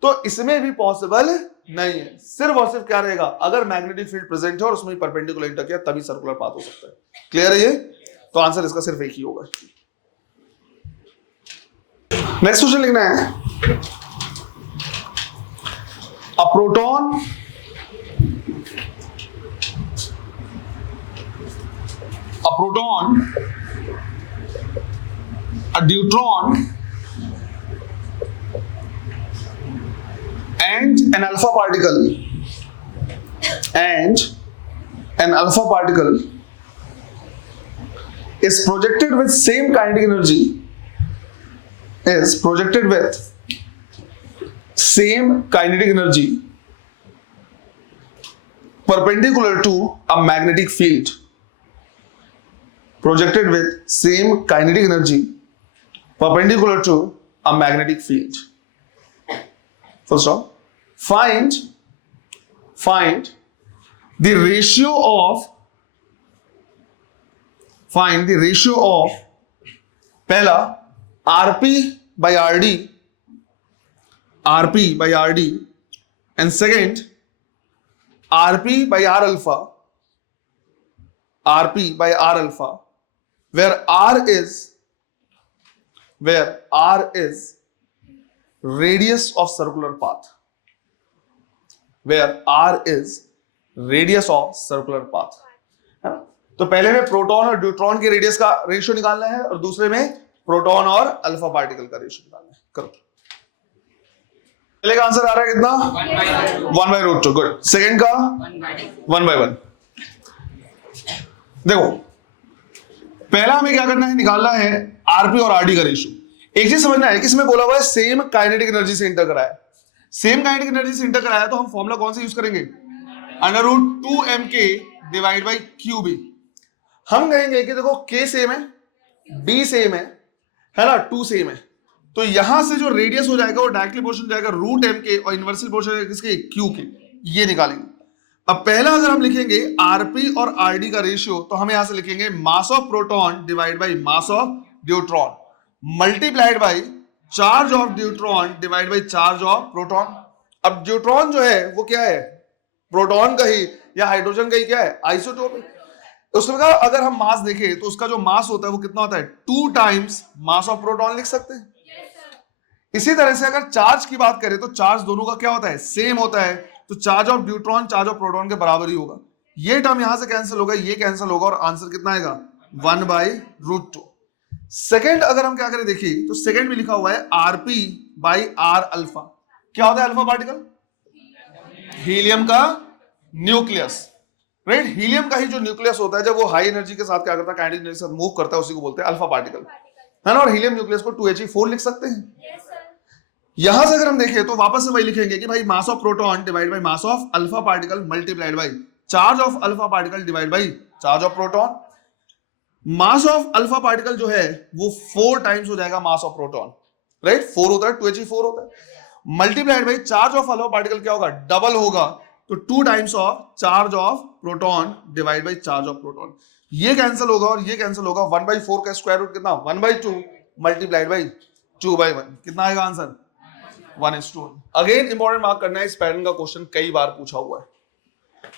तो इसमें भी पॉसिबल नहीं है। सिर्फ और सिर्फ क्या रहेगा, अगर मैग्नेटिक फील्ड प्रेजेंट है और उसमें परपेंडिकुलर इंटर किया तभी सर्कुलर पाथ हो सकता है। क्लियर है ये? तो आंसर इसका सिर्फ एक ही होगा। नेक्स्ट क्वेश्चन लिखना है, a proton a deuteron and an alpha particle is projected with same kinetic energy, perpendicular to a magnetic field. Projected with same kinetic energy perpendicular to a magnetic field. Full stop. Find the ratio of पहला rp by rd and second rp by r alpha where r is radius of circular path, है ना? तो पहले में proton और deuteron के radius का ratio निकालना है और दूसरे में प्रोटॉन और अल्फा पार्टिकल का रेशियो निकालना है। करो, पहले का आंसर आ रहा है कितना, 1/√2। गुड। सेकंड का 1/1। देखो पहला हमें क्या करना है, निकालना है आरपी और आरडी का रेशियो। एक चीज समझना है कि इसमें बोला हुआ है सेम काइनेटिक एनर्जी से इंटर कराया। सेम काइनेटिक एनर्जी से इंटर कराया तो हम फॉर्मूला कौन सा यूज करेंगे, √2mk डिवाइड बाई क्यूबी। हम कहेंगे कि देखो k सेम है, d सेम है ना, 2 सेम है, तो यहां से जो रेडियस हो जाएगा वो डायरेक्टली प्रोपोर्शनल जाएगा √mk और इनवर्सली प्रोपोर्शनल किसके, q के। ये निकालेंगे। अब पहला अगर हम लिखेंगे आरपी और आरडी का रेशियो तो हम यहां से लिखेंगे mass of proton divide by mass of deuteron multiplied by charge of deuteron divide by charge of proton. अब ड्यूट्रॉन जो है वो क्या है, प्रोटॉन का ही या हाइड्रोजन का ही क्या है, आइसोटोप है। उसमें कहा अगर हम मास देखें तो उसका जो मास होता है वो कितना होता है, 2 टाइम्स मास ऑफ प्रोटॉन लिख सकते हैं। इसी तरह से अगर चार्ज की बात करें तो चार्ज दोनों का क्या होता है, सेम होता है, तो charge of deuteron charge of proton के बराबर ही होगा। ये टर्म यहां से कैंसिल होगा, ये कैंसिल होगा और आंसर कितना आएगा, 1/√2। सेकंड अगर हम क्या करें देखिए तो सेकंड में लिखा हुआ है आरपी बाई आर अल्फा। क्या होता है अल्फा पार्टिकल, हीलियम का न्यूक्लियस, राइट। हीलियम का ही जो न्यूक्लियस होता है जब वो हाई एनर्जी के साथ क्या करता है, काइनेटिक एनर्जी के साथ मूव करता है, उसी को बोलते हैं अल्फा पार्टिकल, है ना। और हीलियम न्यूक्लियस को 2He4 लिख सकते हैं। यहां से अगर हम देखें तो वापस से वही लिखेंगे कि भाई mass of proton divide by mass of alpha particle multiplied by charge of alpha particle divide by charge of proton. Mass of alpha particle जो है वो 4 टाइम्स हो जाएगा मास ऑफ प्रोटॉन, राइट। 4 होता है, 2He4 होता है, multiplied by charge of alpha particle क्या होगा, डबल होगा, तो 2 times of charge of proton divide by charge of proton. ये कैंसिल होगा और ये कैंसिल होगा। 1/4 का स्क्वायर रूट कितना 1/2 मल्टीप्लाइड बाई 2/1 कितना आएगा आंसर 1:1। अगेन इंपॉर्टेंट मार्क करना है, इस पैटर्न का क्वेश्चन कई बार पूछा हुआ है।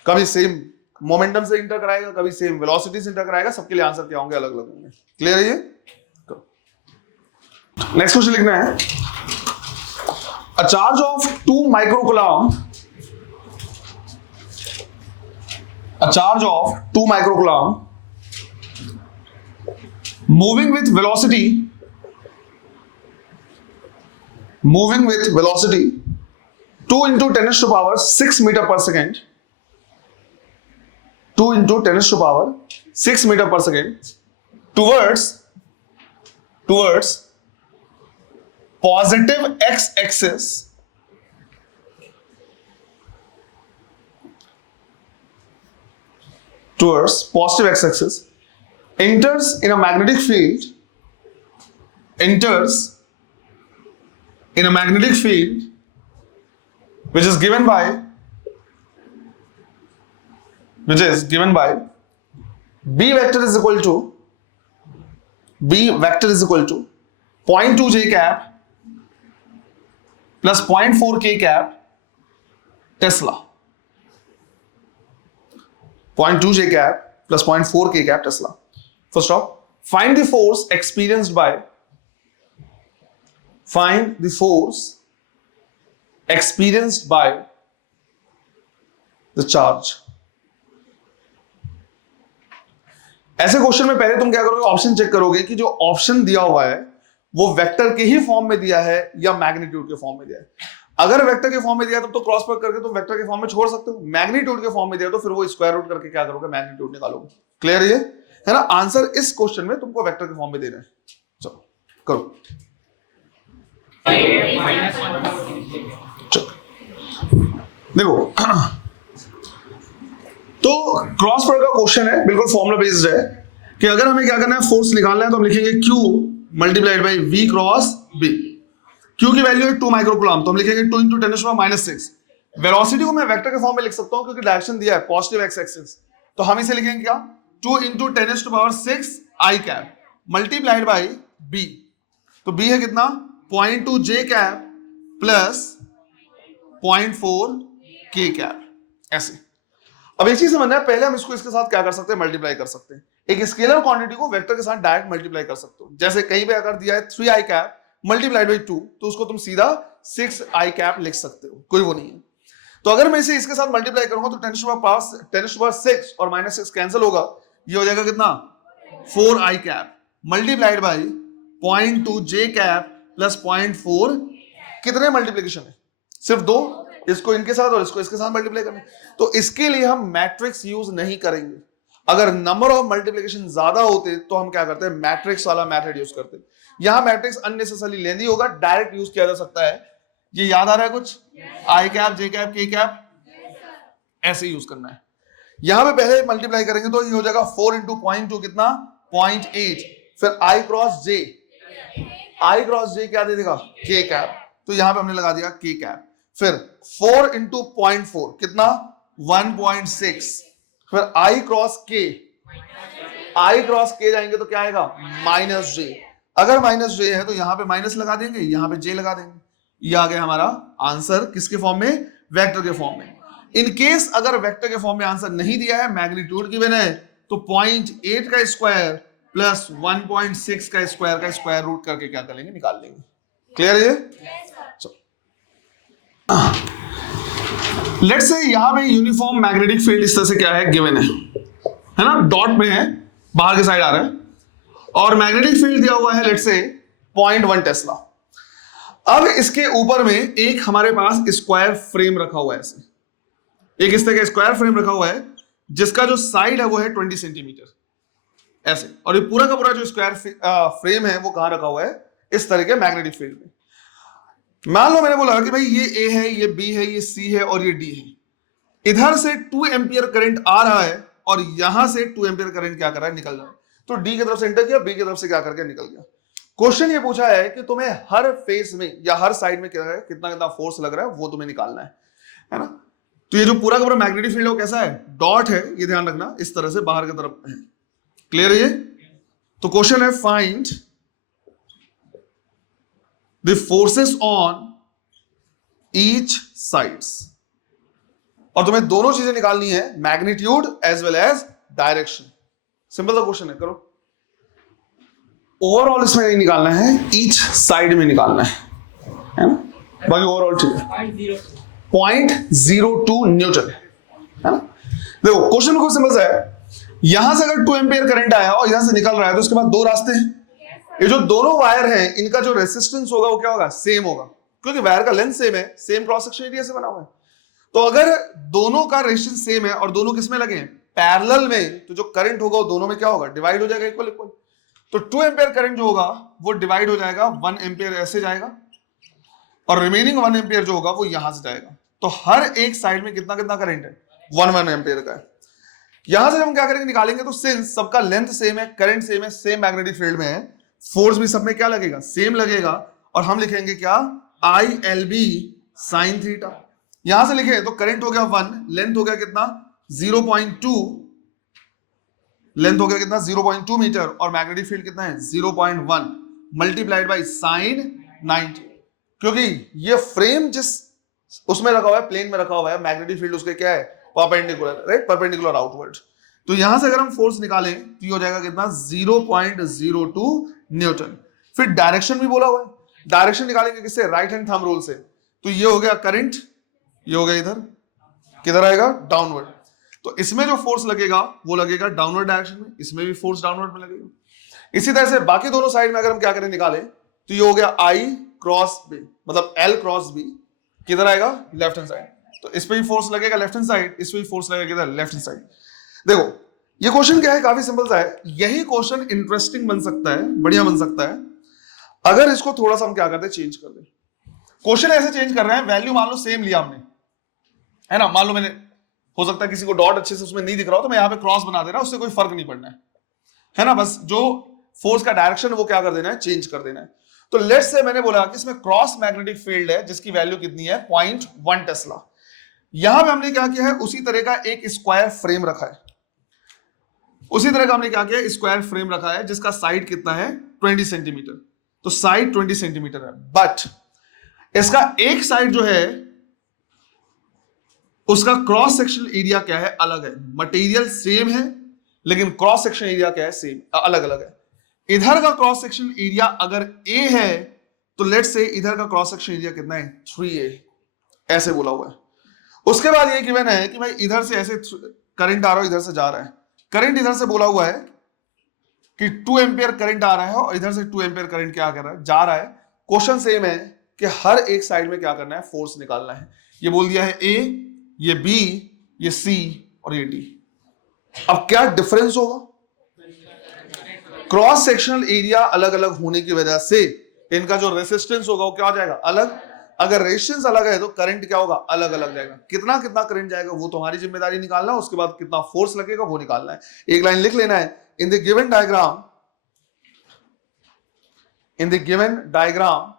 कभी सेम मोमेंटम से इंटर कराएगा, कभी सेम वेलोसिटी से इंटर कराएगा, सबके लिए आंसर क्या होंगे अलग अलग होंगे। क्लियर है ये? नेक्स्ट क्वेश्चन लिखना है, a charge of 2 microcoulomb, a charge of 2 microcoulomb moving with velocity 2 into 10 to the power 6 meter per second, 2 into 10 to the power 6 meter per second towards positive x-axis enters in a magnetic field which is given by b vector is equal to 0.2 j cap plus 0.4 k cap Tesla, 0.2 j cap plus 0.4 k cap Tesla. First off, find the force experienced by the charge. ऐसे question में पहले तुम क्या करोगे, option check करोगे कि जो option दिया हुआ है वो वेक्टर के ही फॉर्म में दिया है या मैग्नीट्यूड के फॉर्म में दिया है। अगर वेक्टर के फॉर्म में दिया तो क्रॉस प्रोडक्ट करके तुम वेक्टर के फॉर्म में छोड़ सकते हो। मैग्नीट्यूड के फॉर्म में दिया तो फिर वो स्क्वायर रूट करके क्या करोगे, मैग्नीट्यूड निकालोगे। क्लियर ये है ना? आंसर इस क्वेश्चन में तुमको वेक्टर के फॉर्म में देना है। चलो करो। देखो तो क्रॉस प्रोडक्ट का क्वेश्चन है, बिल्कुल फॉर्मूला बेस्ड है कि अगर हमें क्या करना है, फोर्स निकालना है तो हम लिखेंगे Q multiplied by V cross B। Q की वैल्यू है 2 माइक्रोकूलम, तो हम लिखेंगे 2 into 10 to the power -6। Velocity को मैं वेक्टर के फॉर्म में लिख सकता हूं क्योंकि डायरेक्शन दिया है पॉजिटिव x एक्सिस, तो हम इसे लिखेंगे क्या 2 into 10 to the power 6 I cap multiplied by B। तो B है कितना 0.2 j cap plus 0.4 k cap. ऐसे अब एक चीज समझना है, पहले हम इसको इसके साथ क्या कर सकते हैं, मल्टीप्लाई कर सकते हैं। एक स्केलर क्वांटिटी को वेक्टर के साथ डायरेक्ट मल्टीप्लाई कर सकते हो। जैसे कहीं पे अगर दिया है 3i कैप मल्टीप्लाइड बाई 2 तो उसको तुम सीधा 6i कैप लिख सकते हो, कोई वो नहीं है। तो अगर मैं इसे इसके साथ मल्टीप्लाई करूंगा तो 10 to the power 6 और -6 कैंसिल होगा, ये हो जाएगा कितना 4i cap multiplied by 0.2 j cap plus 0.4। कितने मल्टीप्लीकेशन है, सिर्फ 2, इसको इनके साथ और इसको इसके साथ मल्टीप्लाई करना। तो इसके लिए हम मैट्रिक्स यूज नहीं करेंगे। अगर नंबर ऑफ मल्टीप्लिकेशन ज्यादा होते तो हम क्या करते हैं, मैट्रिक्स वाला मेथड यूज करते हैं। यहां मैट्रिक्स अननेसेसरली लेंदी होगा, डायरेक्ट यूज किया जा सकता है। ये याद आ रहा है कुछ, आई कैप जे कैप के कैप ऐसे यूज करना है। यहां पे पहले मल्टीप्लाई करेंगे तो ये हो जाएगा 4 into 0.2 कितना 0.8, फिर आई क्रॉस जे क्या दे देगा के कैप, तो यहां पे हमने लगा दिया के कैप। फिर 4 into 0.4 कितना 1.6, फिर आई क्रॉस के जाएंगे तो क्या आएगा -j। अगर -j है तो यहां पे माइनस लगा देंगे, यहां पे j लगा देंगे। ये आ गया हमारा आंसर किसके फॉर्म में, वेक्टर के फॉर्म में। इन केस अगर वेक्टर के फॉर्म में आंसर नहीं दिया है, मैग्नीट्यूड गिवन है, तो 0.8 का स्क्वायर प्लस 1.6 का स्क्वायर रूट करके क्या कर लेंगे, निकाल लेंगे। क्लियर है ये? लेट्स से यहां पे यूनिफॉर्म मैग्नेटिक फील्ड इस तरह से क्या है, गिवन है ना, डॉट में है, बाहर के साइड आ रहा है, और मैग्नेटिक फील्ड दिया हुआ है लेट्स से 0.1 टेस्ला। अब इसके ऊपर में एक हमारे पास स्क्वायर फ्रेम रखा हुआ है, ऐसे एक इस तरह का स्क्वायर फ्रेम रखा हुआ है जिसका जो साइड है वो है 20 सेंटीमीटर ऐसे, और ये पूरा का पूरा जो स्क्वायर फ्रेम है वो कहां रखा हुआ है, इस तरह के मैग्नेटिक फील्ड में। मान लो मैंने बोला कि भाई ये ए है, ये बी है, ये सी है और ये डी है। इधर से 2 एम्पियर करंट आ रहा है और यहां से 2 एम्पियर करंट क्या कर रहा है, निकल रहा है। तो डी की तरफ से एंटर किया, बी की तरफ से क्या करके निकल गया। क्वेश्चन ये पूछा है कि तुम्हें हर फेस में या हर साइड में क्या है, कितना कितना फोर्स लग रहा है वो तुम्हें निकालना है ना। तो ये जो पूरा का पूरा मैग्नेटिक फील्ड है वो कैसा है, डॉट है, ये ध्यान रखना, इस तरह से बाहर की तरफ है। क्लियर है ये? तो क्वेश्चन है find the forces on each sides, और तुम्हें दोनों चीजें निकालनी है, magnitude as well as direction. Simple सा क्वेश्चन है, करो। ओवरऑल इसमें नहीं निकालना है, ईच साइड में निकालना है ना? बाकी ओवरऑल ठीक है। 0.02 न्यूटन है ना? देखो क्वेश्चन बिल्कुल सिंपल सा है। यहां से अगर 2 एम्पियर करंट आया और यहां से निकल रहा है तो उसके बाद दो रास्ते हैं। ये जो दोनों वायर हैं इनका जो रेसिस्टेंस होगा वो क्या होगा, सेम होगा, क्योंकि वायर का लेंथ सेम है, सेम क्रॉस सेक्शन एरिया से बना हुआ है। तो अगर दोनों का रेजिस्टेंस सेम है और दोनों किसमें लगे हैं, पैरेलल में, तो जो करंट होगा वो दोनों में क्या होगा, डिवाइड हो जाएगा, इक्वल इक्वल। तो 2 एम्पियर करंट जो होगा वो डिवाइड हो जाएगा, 1 एम्पियर ऐसे जाएगा और रिमेनिंग 1 एम्पियर जो होगा वो यहां से जाएगा। तो हर एक साइड में कितना कितना करंट है, 1 एम्पियर का है। यहां से हम क्या करेंगे, निकालेंगे, तो सिंस सबका लेंथ सेम है, करंट सेम है, सेम मैग्नेटिक फील्ड में है, फोर्स भी सब में क्या लगेगा, सेम लगेगा, और हम लिखेंगे क्या, ILB sin थीटा। यहां से लिखे तो करंट हो गया 1, लेंथ हो गया कितना 0.2, लेंथ हो गया कितना 0.2 मीटर, और मैग्नेटिक फील्ड कितना है 0.1 मल्टीप्लाइड बाई साइन 90, क्योंकि ये फ्रेम जिस उसमें रखा हुआ है, प्लेन में रखा हुआ है, मैग्नेटिक फील्ड उसके क्या है, परपेंडिकुलर, राइट, परपेंडिकुलर आउटवर्ड। तो यहां से अगर हम फोर्स निकालें तो ये हो जाएगा कितना 0.02 न्यूटन। फिर डायरेक्शन भी बोला हुआ है, डायरेक्शन निकालेंगे किससे, राइट हैंड थंब रूल से। तो ये हो गया करंट, ये हो गया इधर, किधर आएगा, डाउनवर्ड। तो इसमें जो फोर्स लगेगा वो लगेगा डाउनवर्ड डायरेक्शन में, इसमें भी फोर्स डाउनवर्ड में लगेगा। इसी तरह से बाकी दोनों साइड में अगर हम क्या करें, निकालें, तो ये हो गया I क्रॉस B, मतलब L क्रॉस B, किधर आएगा, लेफ्ट हैंड साइड। तो इस पे भी फोर्स लगेगा लेफ्ट हैंड साइड, इस पे भी फोर्स लगेगा किधर, लेफ्ट हैंड साइड। देखो ये क्वेश्चन क्या है, काफी सिंपल सा है। यही क्वेश्चन इंटरेस्टिंग बन सकता है, बढ़िया बन सकता है, अगर इसको थोड़ा सा हम क्या करते हैं, चेंज कर दें। क्वेश्चन ऐसे चेंज कर रहे हैं, वैल्यू मान लो सेम लिया हमने, है ना, मान लो मैंने, हो सकता है किसी को डॉट अच्छे से उसमें नहीं दिख रहा हो, तो मैं यहां पे क्रॉस बना दे रहा हूं, उससे कोई फर्क नहीं पड़ना है ना, बस जो फोर्स का डायरेक्शन वो क्या कर देना है, चेंज कर देना है। तो लेट्स से मैंने बोला कि इसमें क्रॉस मैग्नेटिक फील्ड है जिसकी वैल्यू कितनी है, 0.1 टेस्ला। यहां पे हमने क्या किया है, उसी तरह का एक स्क्वायर फ्रेम रखा है, उसी तरह का हमने क्या किया, स्क्वायर फ्रेम रखा है जिसका साइड कितना है, 20 सेंटीमीटर। तो साइड 20 सेंटीमीटर है, बट इसका एक साइड जो है उसका क्रॉस सेक्शन एरिया क्या है, अलग है। मटेरियल सेम है लेकिन क्रॉस सेक्शन एरिया क्या है, सेम, अलग अलग है। इधर का क्रॉस सेक्शन एरिया अगर A है तो लेट्स से इधर का क्रॉस सेक्शन एरिया कितना है, 3A, ऐसे बोला हुआ है। उसके बाद ये गिवन है कि भाई इधर से ऐसे करंट आ रहा है, इधर से जा रहा है, करंट इधर से बोला हुआ है कि 2 एम्पियर करंट आ रहा है और इधर से 2 एम्पियर करंट क्या कर रहा है, जा रहा है। क्वेश्चन सेम है कि हर एक साइड में क्या करना है, फोर्स निकालना है। ये बोल दिया है A, ये B, ये C और ये D। अब क्या डिफरेंस होगा, क्रॉस सेक्शनल एरिया अलग अलग होने की वजह से इनका जो रेसिस्टेंस होगा वो क्या हो जाएगा, अलग। अगर रेजिस्टेंस अलग है तो करंट क्या होगा, अलग अलग जाएगा। कितना कितना करंट जाएगा वो तुम्हारी जिम्मेदारी निकालना है, उसके बाद कितना फोर्स लगेगा वो निकालना है। एक लाइन लिख लेना है, in the given diagram, in the given diagram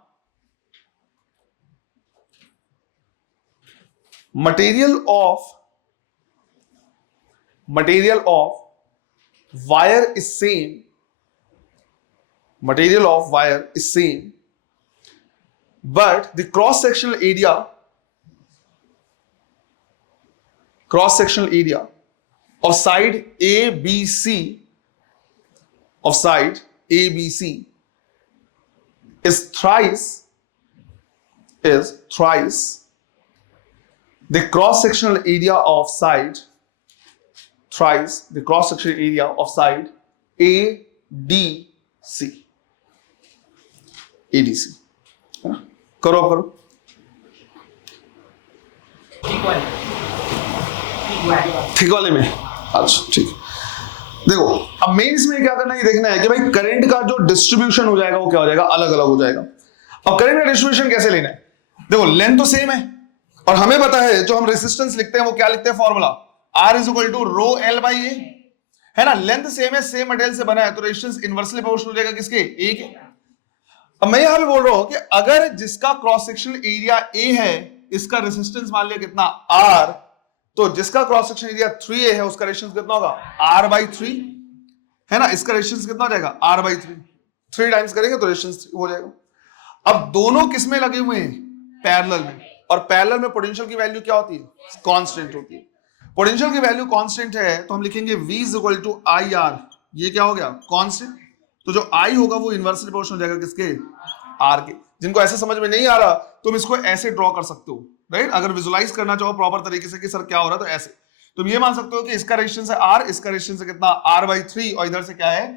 material of wire is same, material of wire is same, but the cross sectional area of side ABC, of side ABC is thrice the cross sectional area of side, thrice the cross sectional area of side ADC, ADC, है ना? करो करो, ठीक वाले में, अच्छा ठीक। देखो अब मेन इसमें क्या करना है, देखना है कि भाई करंट का जो डिस्ट्रीब्यूशन हो जाएगा वो क्या हो जाएगा, अलग अलग हो जाएगा। अब करंट का डिस्ट्रीब्यूशन कैसे लेना है, देखो लेंथ तो सेम है और हमें पता है जो हम रेजिस्टेंस लिखते हैं वो क्या लिखते हैं, फॉर्मूला R = ρL/A, है ना। लेंथ सेम है, सेम मटेरियल से बना है, तो रेजिस्टेंस इनवर्सली प्रोपोर्शनल हो जाएगा किसके, A के। अब मैं यहां पे बोल रहा हूं कि अगर जिसका क्रॉस सेक्शनल एरिया A है, इसका रेजिस्टेंस मान लिया कितना R, तो जिसका क्रॉस सेक्शन एरिया 3a है उसका रेजिस्टेंस कितना होगा R/3 है ना, इसका रेजिस्टेंस कितना हो जाएगा R/3, 3 टाइम्स करेंगे तो रेजिस्टेंस हो जाएगा। अब दोनों किसमें लगे हुए हैं, पैरेलल में, और पैरेलल में पोटेंशियल की वैल्यू क्या होती है, कांस्टेंट होती है। पोटेंशियल की वैल्यू कांस्टेंट है तो हम लिखेंगे V = IR, ये क्या हो गया कांस्टेंट, तो जो I होगा वो इनवर्सली प्रोपोर्शनल हो जाएगा किसके, R के। जिनको ऐसे समझ में नहीं आ रहा तुम इसको ऐसे ड्रॉ कर सकते हो, राइट, अगर विजुलाइज करना चाहो प्रॉपर तरीके से कि सर क्या हो रहा है तो ऐसे तुम ये मान सकते हो कि इसका रेजिस्टेंस है R, इसका रेजिस्टेंस है कितना R/3, और इधर से क्या है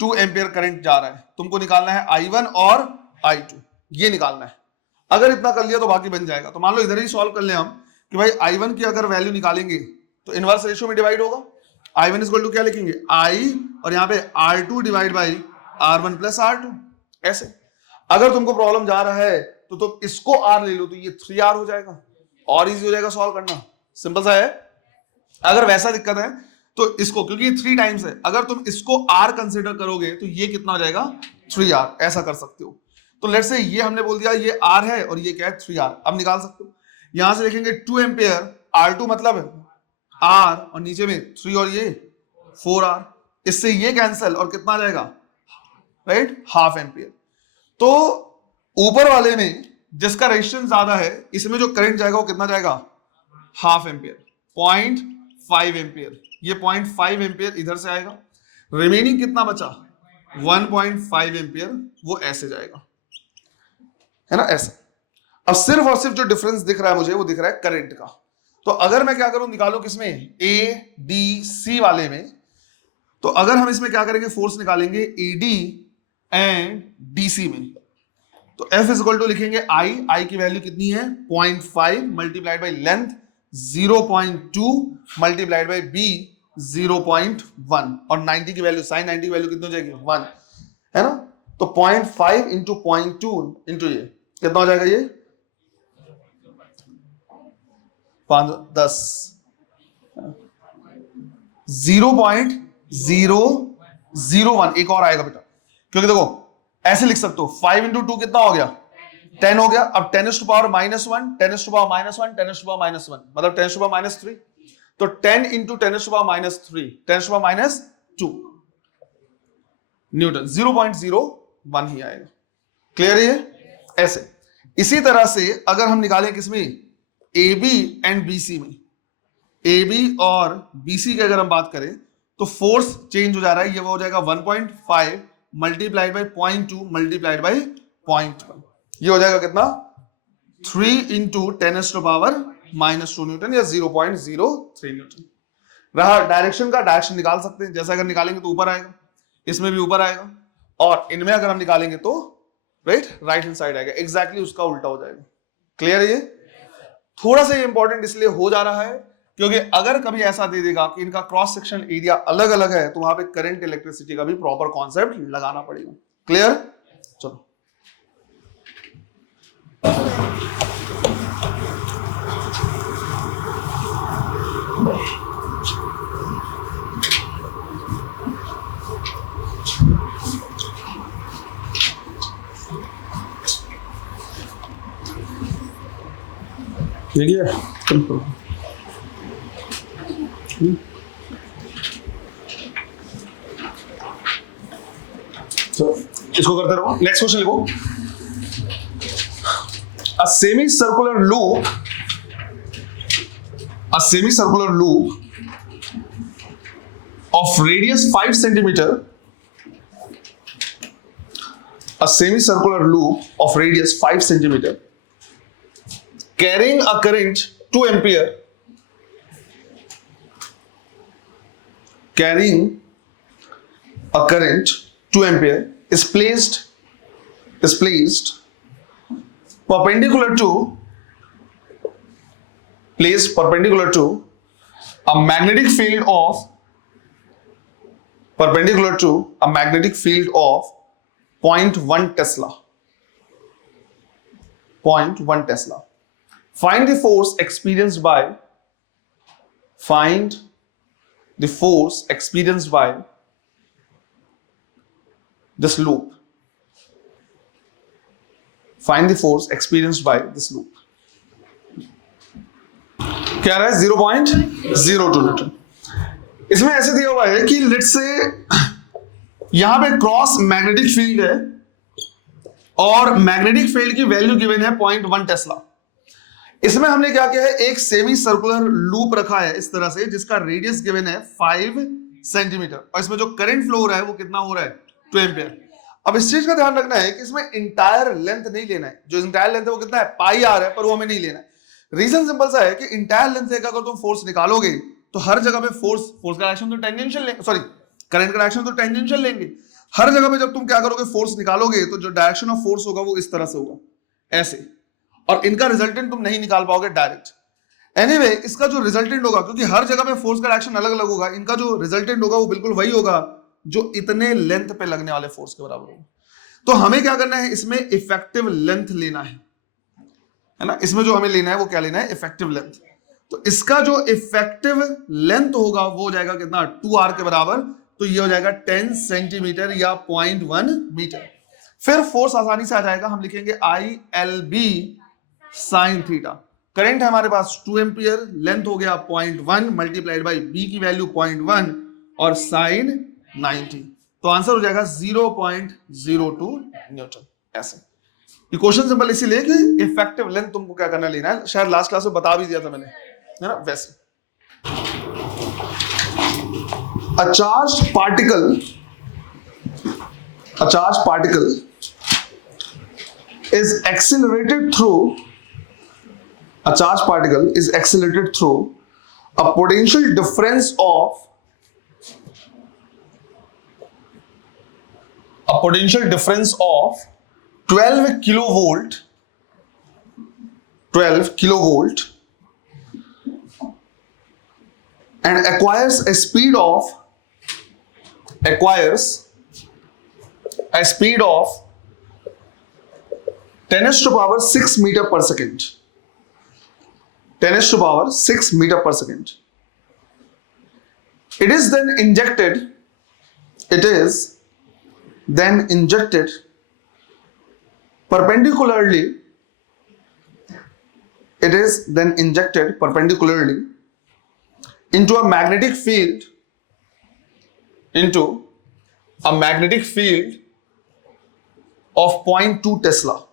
2 एम्पियर करंट जा रहा है, तुमको निकालना है I1 और I2, ये निकालना है। अगर इतना कर लिया तो बाकी बन जाएगा। तो मान लो इधर ही सॉल्व कर ले हम कि भाई I1 की अगर वैल्यू निकालेंगे तो इनवर्स रेशियो में डिवाइड होगा, I1 = क्या लिखेंगे I, और यहाँ पे R2 / R1 + R2, ऐसे। अगर तुमको प्रॉब्लम जा रहा है तो तुम इसको R ले लो तो ये 3R हो जाएगा, और इजी हो जाएगा सॉल्व करना, सिंपल सा है। अगर वैसा दिक्कत है तो इसको, क्योंकि ये 3 टाइम्स है, अगर तुम इसको R कंसिडर करोगे तो ये कितना हो जाएगा 3R, ऐसा कर सकते हो। तो लेट्स से ये हमने बोल दिया ये R है और ये क्या है 3R, अब निकाल सकते हो। यहां से देखेंगे 2 एम्पियर, R2 मतलब R, और नीचे में 3 और ये 4R, इससे ये कैंसिल और कितना आ जाएगा, राइट, ½ एम्पियर। तो ऊपर वाले में जिसका रेजिस्टेंस ज्यादा है इसमें जो करंट जाएगा वो कितना जाएगा, ½ एम्पियर, 0.5 एम्पियर, ये 0.5 एम्पियर इधर से आएगा, रिमेनिंग कितना बचा 1.5 एम्पियर, वो ऐसे जाएगा, है ना, ऐसे। अब सिर्फ और सिर्फ जो डिफरेंस दिख रहा है मुझे वो दिख रहा है करंट का। तो अगर मैं क्या करूं, निकालूं किसमें, ADC वाले में, तो अगर हम इसमें क्या करेंगे, फोर्स निकालेंगे AD एंड DC में, तो F = लिखेंगे I की वैल्यू कितनी है 0.5 multiplied by length 0.2 multiplied by B 0.1, और 90 की वैल्यू, sin 90 की वैल्यू कितनी हो जाएगी 1, है ना। तो 0.5 इंटू 0.2 इंटू ये कितना हो जाएगा, ये 5 10 0.001, एक और आएगा बेटा, क्योंकि देखो ऐसे लिख सकते हो 5 इंटू 2 कितना हो गया 10 हो गया। अब 10⁻⁻⁻1 10⁻⁻1 10⁻⁻1 मतलब 10⁻³ तो 10 इंटू 10⁻³ 10⁻², न्यूटन, 0.01 ही आएगा। क्लियर है ऐसे। इसी तरह से अगर हम निकालें किसमें, AB एंड BC में, AB और BC की अगर हम बात करें तो फोर्स चेंज हो जा रहा है, ये वो हो जाएगा 1.5 मल्टीप्लाइड बाई 0.2 मल्टीप्लाइड बाई 0.1, ये हो जाएगा कितना 3 इंटू 10⁻⁻² न्यूटन या 0.03 न्यूटन। रहा डायरेक्शन का, डायरेक्शन निकाल सकते हैं, जैसे अगर निकालेंगे तो ऊपर आएगा, इसमें भी ऊपर आएगा, और इनमें अगर हम निकालेंगे तो राइट हैंड साइड आएगा, एग्जैक्टली उसका उल्टा हो जाएगा। क्लियर है ये। थोड़ा सा ये इंपॉर्टेंट इसलिए हो जा रहा है क्योंकि अगर कभी ऐसा दे देगा कि इनका क्रॉस सेक्शन एरिया अलग अलग है तो वहां पे करंट इलेक्ट्रिसिटी का भी प्रॉपर कॉन्सेप्ट लगाना पड़ेगा। क्लियर, चलो देखिए, इसको करते रहो। नेक्स्ट क्वेश्चन लिखो, a semicircular loop of radius 5 centimeter, a semicircular loop of radius 5 centimeter carrying a current 2 ampere, carrying a current 2 ampere is placed perpendicular to a magnetic field of 0.1 Tesla. Find the force experienced by this loop. Find the force experienced by this loop. क्या रहा है 0.02 Newton. इसमें ऐसे दिया हुआ है कि let's say यहां पे क्रॉस मैग्नेटिक फील्ड है और मैग्नेटिक फील्ड की वैल्यू गिवन है 0.1 टेस्ला। इसमें हमने क्या किया है, एक सेमी सर्कुलर लूप रखा है इस तरह से जिसका रेडियस गिवन है 5 सेंटीमीटर और इसमें जो करंट फ्लो हो रहा है वो कितना हो रहा है 2 एम्पियर। अब इस चीज का ध्यान रखना है कि इसमें इंटायर लेंथ नहीं लेना है, जो इंटायर लेंथ है वो कितना है पाई आर है, पर वो हमें नहीं लेना है। रीजन सिंपल सा है कि इंटायर लेंथ से अगर तुम फोर्स निकालोगे तो हर जगह पे फोर्स का डायरेक्शन तो टेंजेंशियल लेंगे, सॉरी करंट का डायरेक्शन तो टेंजेंशियल लेंगे। हर जगह पे जब तुम क्या करोगे फोर्स निकालोगे तो जो डायरेक्शन ऑफ फोर्स होगा वो इस तरह से होगा ऐसे, और इनका रिजल्टेंट तुम नहीं निकाल पाओगे डायरेक्ट। एनीवे इसका जो रिजल्टेंट होगा, क्योंकि हर जगह पे फोर्स का डायरेक्शन अलग अलग होगा, इनका जो रिजल्टेंट होगा वो बिल्कुल वही होगा जो इतने लेंथ पे लगने वाले फोर्स के बराबर होगा। तो हमें क्या करना है, इसमें इफेक्टिव लेंथ लेना है ना। इसमें जो हमें लेना है वो क्या लेना है, इफेक्टिव लेंथ। तो इसका जो इफेक्टिव लेंथ होगा वो हो जाएगा कितना 2r के बराबर, तो ये हो जाएगा 10 सेंटीमीटर या 0.1 मीटर। फिर फोर्स आसानी से आ जाएगा, हम लिखेंगे ILB साइन थीटा। करंट है हमारे पास 2 एम्पियर, लेंथ हो गया 0.1 मल्टीप्लाइड बाई बी की वैल्यू 0.1 और साइन 90, तो आंसर हो जाएगा 0.02 न्यूटन। ऐसे ये क्वेश्चन सिंपल इसीलिए कि इफेक्टिव लेंथ तुमको क्या करना लेना है, शायद लास्ट क्लास में बता भी दिया था मैंने, है ना। वैसे a charged particle is accelerated through a potential difference of 12 kilovolt and acquires a speed of 10 to the power 6 meter per second. 10 to the power 6 meter per second. It is then injected perpendicularly into a magnetic field of 0.2 Tesla.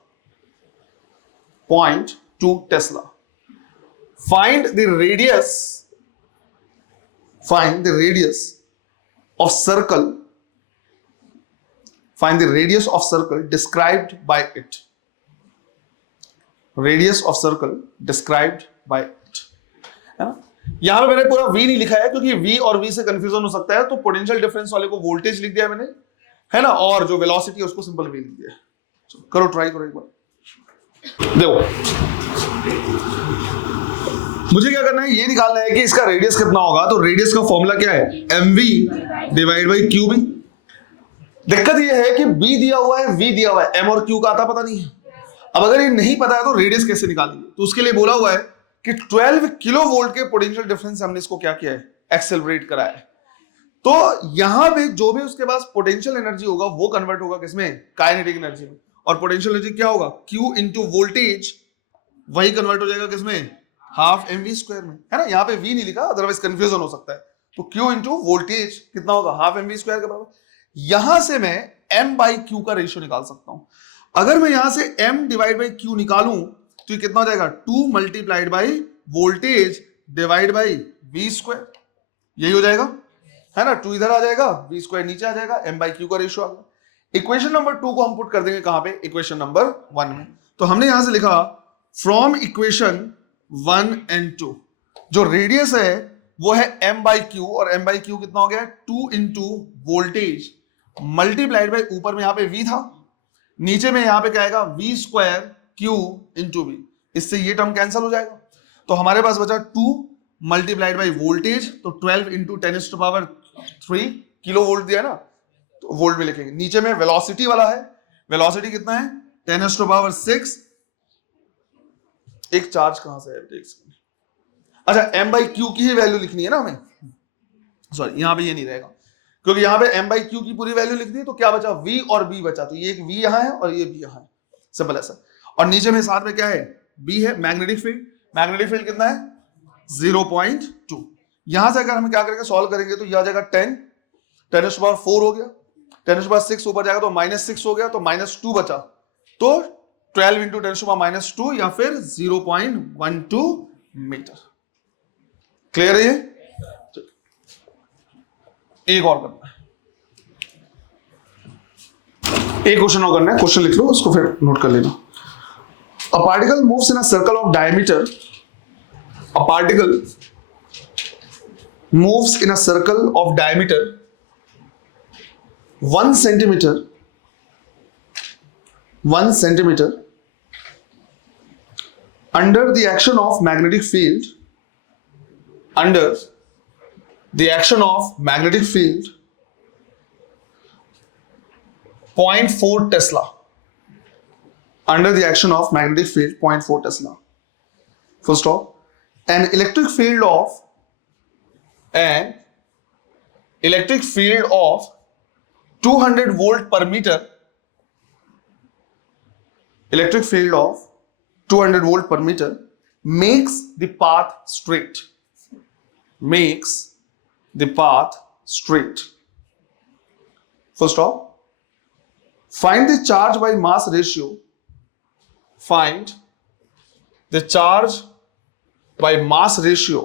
Find the radius of circle described by it. है ना। यहां पे मैंने पूरा V नहीं लिखा है क्योंकि V और V से कंफ्यूजन हो सकता है, तो पोटेंशियल डिफरेंस वाले को वोल्टेज लिख दिया मैंने, है ना, और जो वेलोसिटी है उसको सिंपल V लिख दिया। करो, ट्राई करो एक बार। देखो मुझे क्या करना है, ये निकालना है कि इसका रेडियस कितना होगा। तो रेडियस का फॉर्मूला क्या है, mv डिवाइड बाई qb। दिक्कत ये है कि b दिया हुआ है, v दिया हुआ है, m और q का आता पता नहीं है। अब अगर ये नहीं पता है तो रेडियस कैसे निकालेंगे, तो उसके लिए बोला हुआ है कि 12 किलो वोल्ट के पोटेंशियल डिफरेंस हमने इसको क्या किया है, एक्सेलरेट कराया है। तो यहां पे जो भी उसके पास पोटेंशियल एनर्जी होगा वो कन्वर्ट होगा किसमें, काइनेटिक एनर्जी में। और पोटेंशियल एनर्जी क्या होगा, Q इंटू वोल्टेज, वही कन्वर्ट हो जाएगा किसमें, हाफ mv स्क्वायर में, है ना। यहाँ पे v नहीं लिखा, अदरवाइज कंफ्यूजन हो सकता है। तो Q इंटू वोल्टेज कितना होगा, हाफ mv स्क्वायर के बराबर। यहां से मैं m बाई क्यू का रेशियो निकाल सकता हूं। अगर मैं यहां से m डिवाइड बाई क्यू निकालूं तो ये कितना हो जाएगा, 2 multiplied by voltage divide by v square, यही हो जाएगा, है ना। 2 इधर आ जाएगा, v स्क्वायर नीचे आ जाएगा, m बाई क्यू का रेशियो आ गया। इक्वेशन नंबर 2 को हम पुट कर देंगे कहां पे, इक्वेशन नंबर 1 में। तो हमने यहां से लिखा फ्रॉम इक्वेशन 1 एंड 2 जो रेडियस है वो है m बाई क्यू, और m बाई क्यू कितना हो गया, 2 इंटू वोल्टेज मल्टीप्लाइड बाई, ऊपर में यहां पे v था, नीचे में यहां पे क्या आएगा, v square q into v। इससे ये टर्म कैंसिल हो जाएगा, तो हमारे पास बचा 2 मल्टीप्लाइड बाई वोल्टेज, तो 12 into 10 to power 3 kilo volt दिया ना, तो वोल्ट में लिखेंगे। नीचे में वेलोसिटी वाला है, वेलोसिटी कितना है, 10 टू पावर 6। एक चार्ज कहां से है, अच्छा m बाई क्यू की ही वैल्यू लिखनी है ना हमें, सॉरी यहां पे ये नहीं रहेगा क्योंकि यहां पे m बाई क्यू की पूरी वैल्यू लिख दी, तो क्या बचा, v और b बचा, तो ये एक v यहां है और ये b यहां है, सिंपल ऐसा। और नीचे में साथ में क्या है, b है, मैग्नेटिक फील्ड। मैग्नेटिक फील्ड कितना है 0.2। यहां से अगर हम क्या करेंगे, सॉल्व करेंगे तो यह आ जाएगा 10, 10⁴ हो गया, 10⁻6 ऊपर जाएगा तो -6 हो गया, तो -2 बचा, तो 12 इंटू 10⁻2 या फिर 0.12 मीटर। क्लियर है ये? एक और करना है, एक क्वेश्चन और करना है, क्वेश्चन लिख लो उसको फिर नोट कर लेना। A particle moves in a circle of diameter. A particle moves in a circle of diameter 1 centimeter. 1 centimeter under the action of magnetic field. Under the action of magnetic field 0.4 Tesla. Under the action of magnetic field 0.4 Tesla. Full stop. An electric field of 200 volt per meter. Electric field of 200 volt per meter makes the path straight. Makes the path straight. Full stop. Find the charge by mass ratio. Find the charge by mass ratio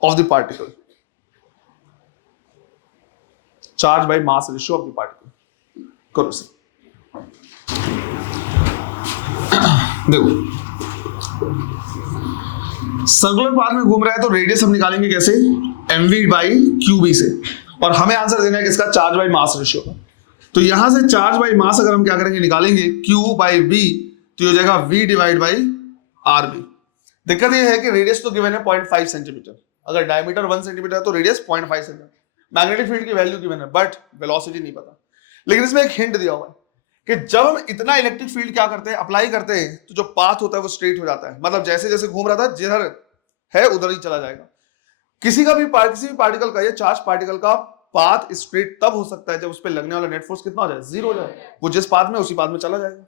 of the particle. Charge by mass ratio of the particle. करो से। देखो, circular path में घूम रहा है तो radius हम निकालेंगे कैसे, mv/qb से, और हमें आंसर देना है किसका, चार्ज बाय मास रेशियो का। तो यहां से चार्ज बाय मास अगर हम क्या करेंगे, निकालेंगे q/v, तो हो जाएगा v/rb। दिक्कत ये है कि रेडियस तो गिवन है 0.5 सेंटीमीटर, अगर डायमीटर 1 सेंटीमीटर है तो रेडियस 0.5 सेंटीमीटर। मैग्नेटिक फील्ड की वैल्यू गिवन है बट वेलोसिटी नहीं पता। लेकिन इसमें एक हिंट दिया हुआ है कि जब हम इतना इलेक्ट्रिक फील्ड क्या करते हैं, अप्लाई करते हैं, तो जो पाथ होता है वो स्ट्रेट हो जाता है। मतलब जैसे जैसे घूम रहा था, जिधर है उधर ही चला जाएगा। किसी भी पार्टिकल का, ये चार्ज पार्टिकल का पाथ स्ट्रेट तब हो सकता है जब उस पर लगने वाला नेट फोर्स कितना हो जाए, 0 हो जाए। वो जिस पाथ में उसी पाथ में चला जाएगा।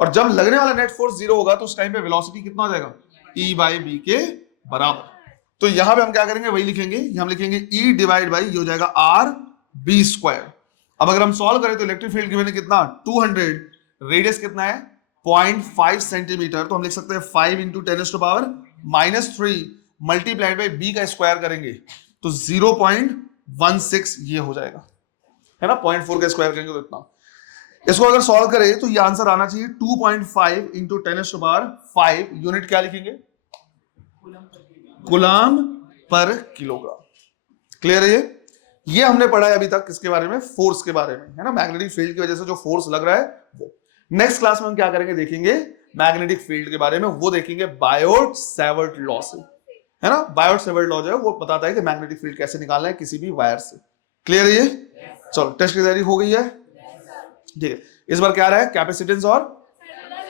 और जब लगने वाला नेट फोर्स 0 होगा तो उस टाइम पे वेलोसिटी कितना हो जाएगा, E/b के बराबर। तो यहां पे हम क्या करेंगे, वही लिखेंगे, हम लिखेंगे E/, ये हो जाएगा rb²। अब अगर हम सॉल्व करें तो इलेक्ट्रिक फील्ड गिवन है कितना, 200, रेडियस कितना है 0.5 सेंटीमीटर, तो हम लिख सकते हैं 5 × 10⁻³ मल्टीप्लाइड बाय b का स्क्वायर करेंगे तो 0.16 ये हो जाएगा, है ना। 0.4 का स्क्वायर करेंगे तो इतना। इसको अगर सॉल्व करें तो ये आंसर आना चाहिए 2.5 × 10⁵ यूनिट क्या लिखेंगे, कूलम पर किलोग्राम। क्लियर है ये हमने पढ़ा है अभी तक किसके बारे में, फोर्स के बारे में, है ना। मैग्नेटिक फील्ड की वजह से जो फोर्स लग रहा है वो। नेक्स्ट क्लास में हम क्या करेंगे, देखेंगे मैग्नेटिक फील्ड के बारे में, वो देखेंगे बायोट-सैवर्ट लॉ से, है ना। बायोट-सैवर्ट लॉ जो है वो बताता है कि मैग्नेटिक फील्ड कैसे निकालना है किसी भी वायर से। क्लियर है ये? चलो टेस्ट की तैयारी हो गई है, ठीक है। इस बार क्या रहा है, कैपेसिटेंस और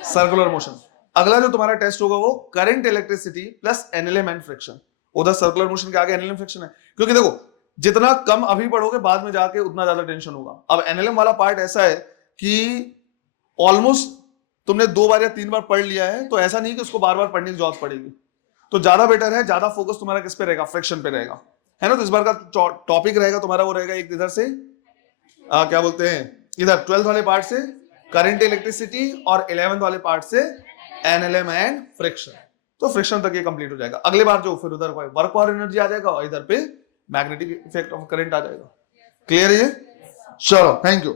सर्कुलर मोशन। अगला जो तुम्हारा टेस्ट होगा वो current electricity plus NLM and friction. उधर सर्कुलर मोशन के आगे एनएलएम फ्रिक्शन है, क्योंकि देखो जितना कम अभी पढ़ोगे बाद में जाके उतना ज्यादा टेंशन होगा। अब एनएलएम वाला पार्ट ऐसा है कि ऑलमोस्ट तुमने 2 बार या 3 बार पढ़ लिया है, तो ऐसा नहीं कि उसको बार बार पढ़ने की जरूरत पड़ेगी। तो ज्यादा बेटर है, ज्यादा फोकस तुम्हारा किस पे रहेगा, फ्रिक्शन पे रहेगा, है ना। तो इस बार का टॉपिक रहेगा तुम्हारा वो रहेगा एक इधर से क्या बोलते हैं, इधर 12th वाले पार्ट से करंट इलेक्ट्रिसिटी और 11th वाले पार्ट से एनएलएम एंड फ्रिक्शन। तो फ्रिक्शन तक ये कंप्लीट हो जाएगा। अगले बार जो फिर उधर वर्क और एनर्जी आ जाएगा और इधर पे मैग्नेटिक इफेक्ट ऑफ करंट आ जाएगा। क्लियर है ये? चलो थैंक यू।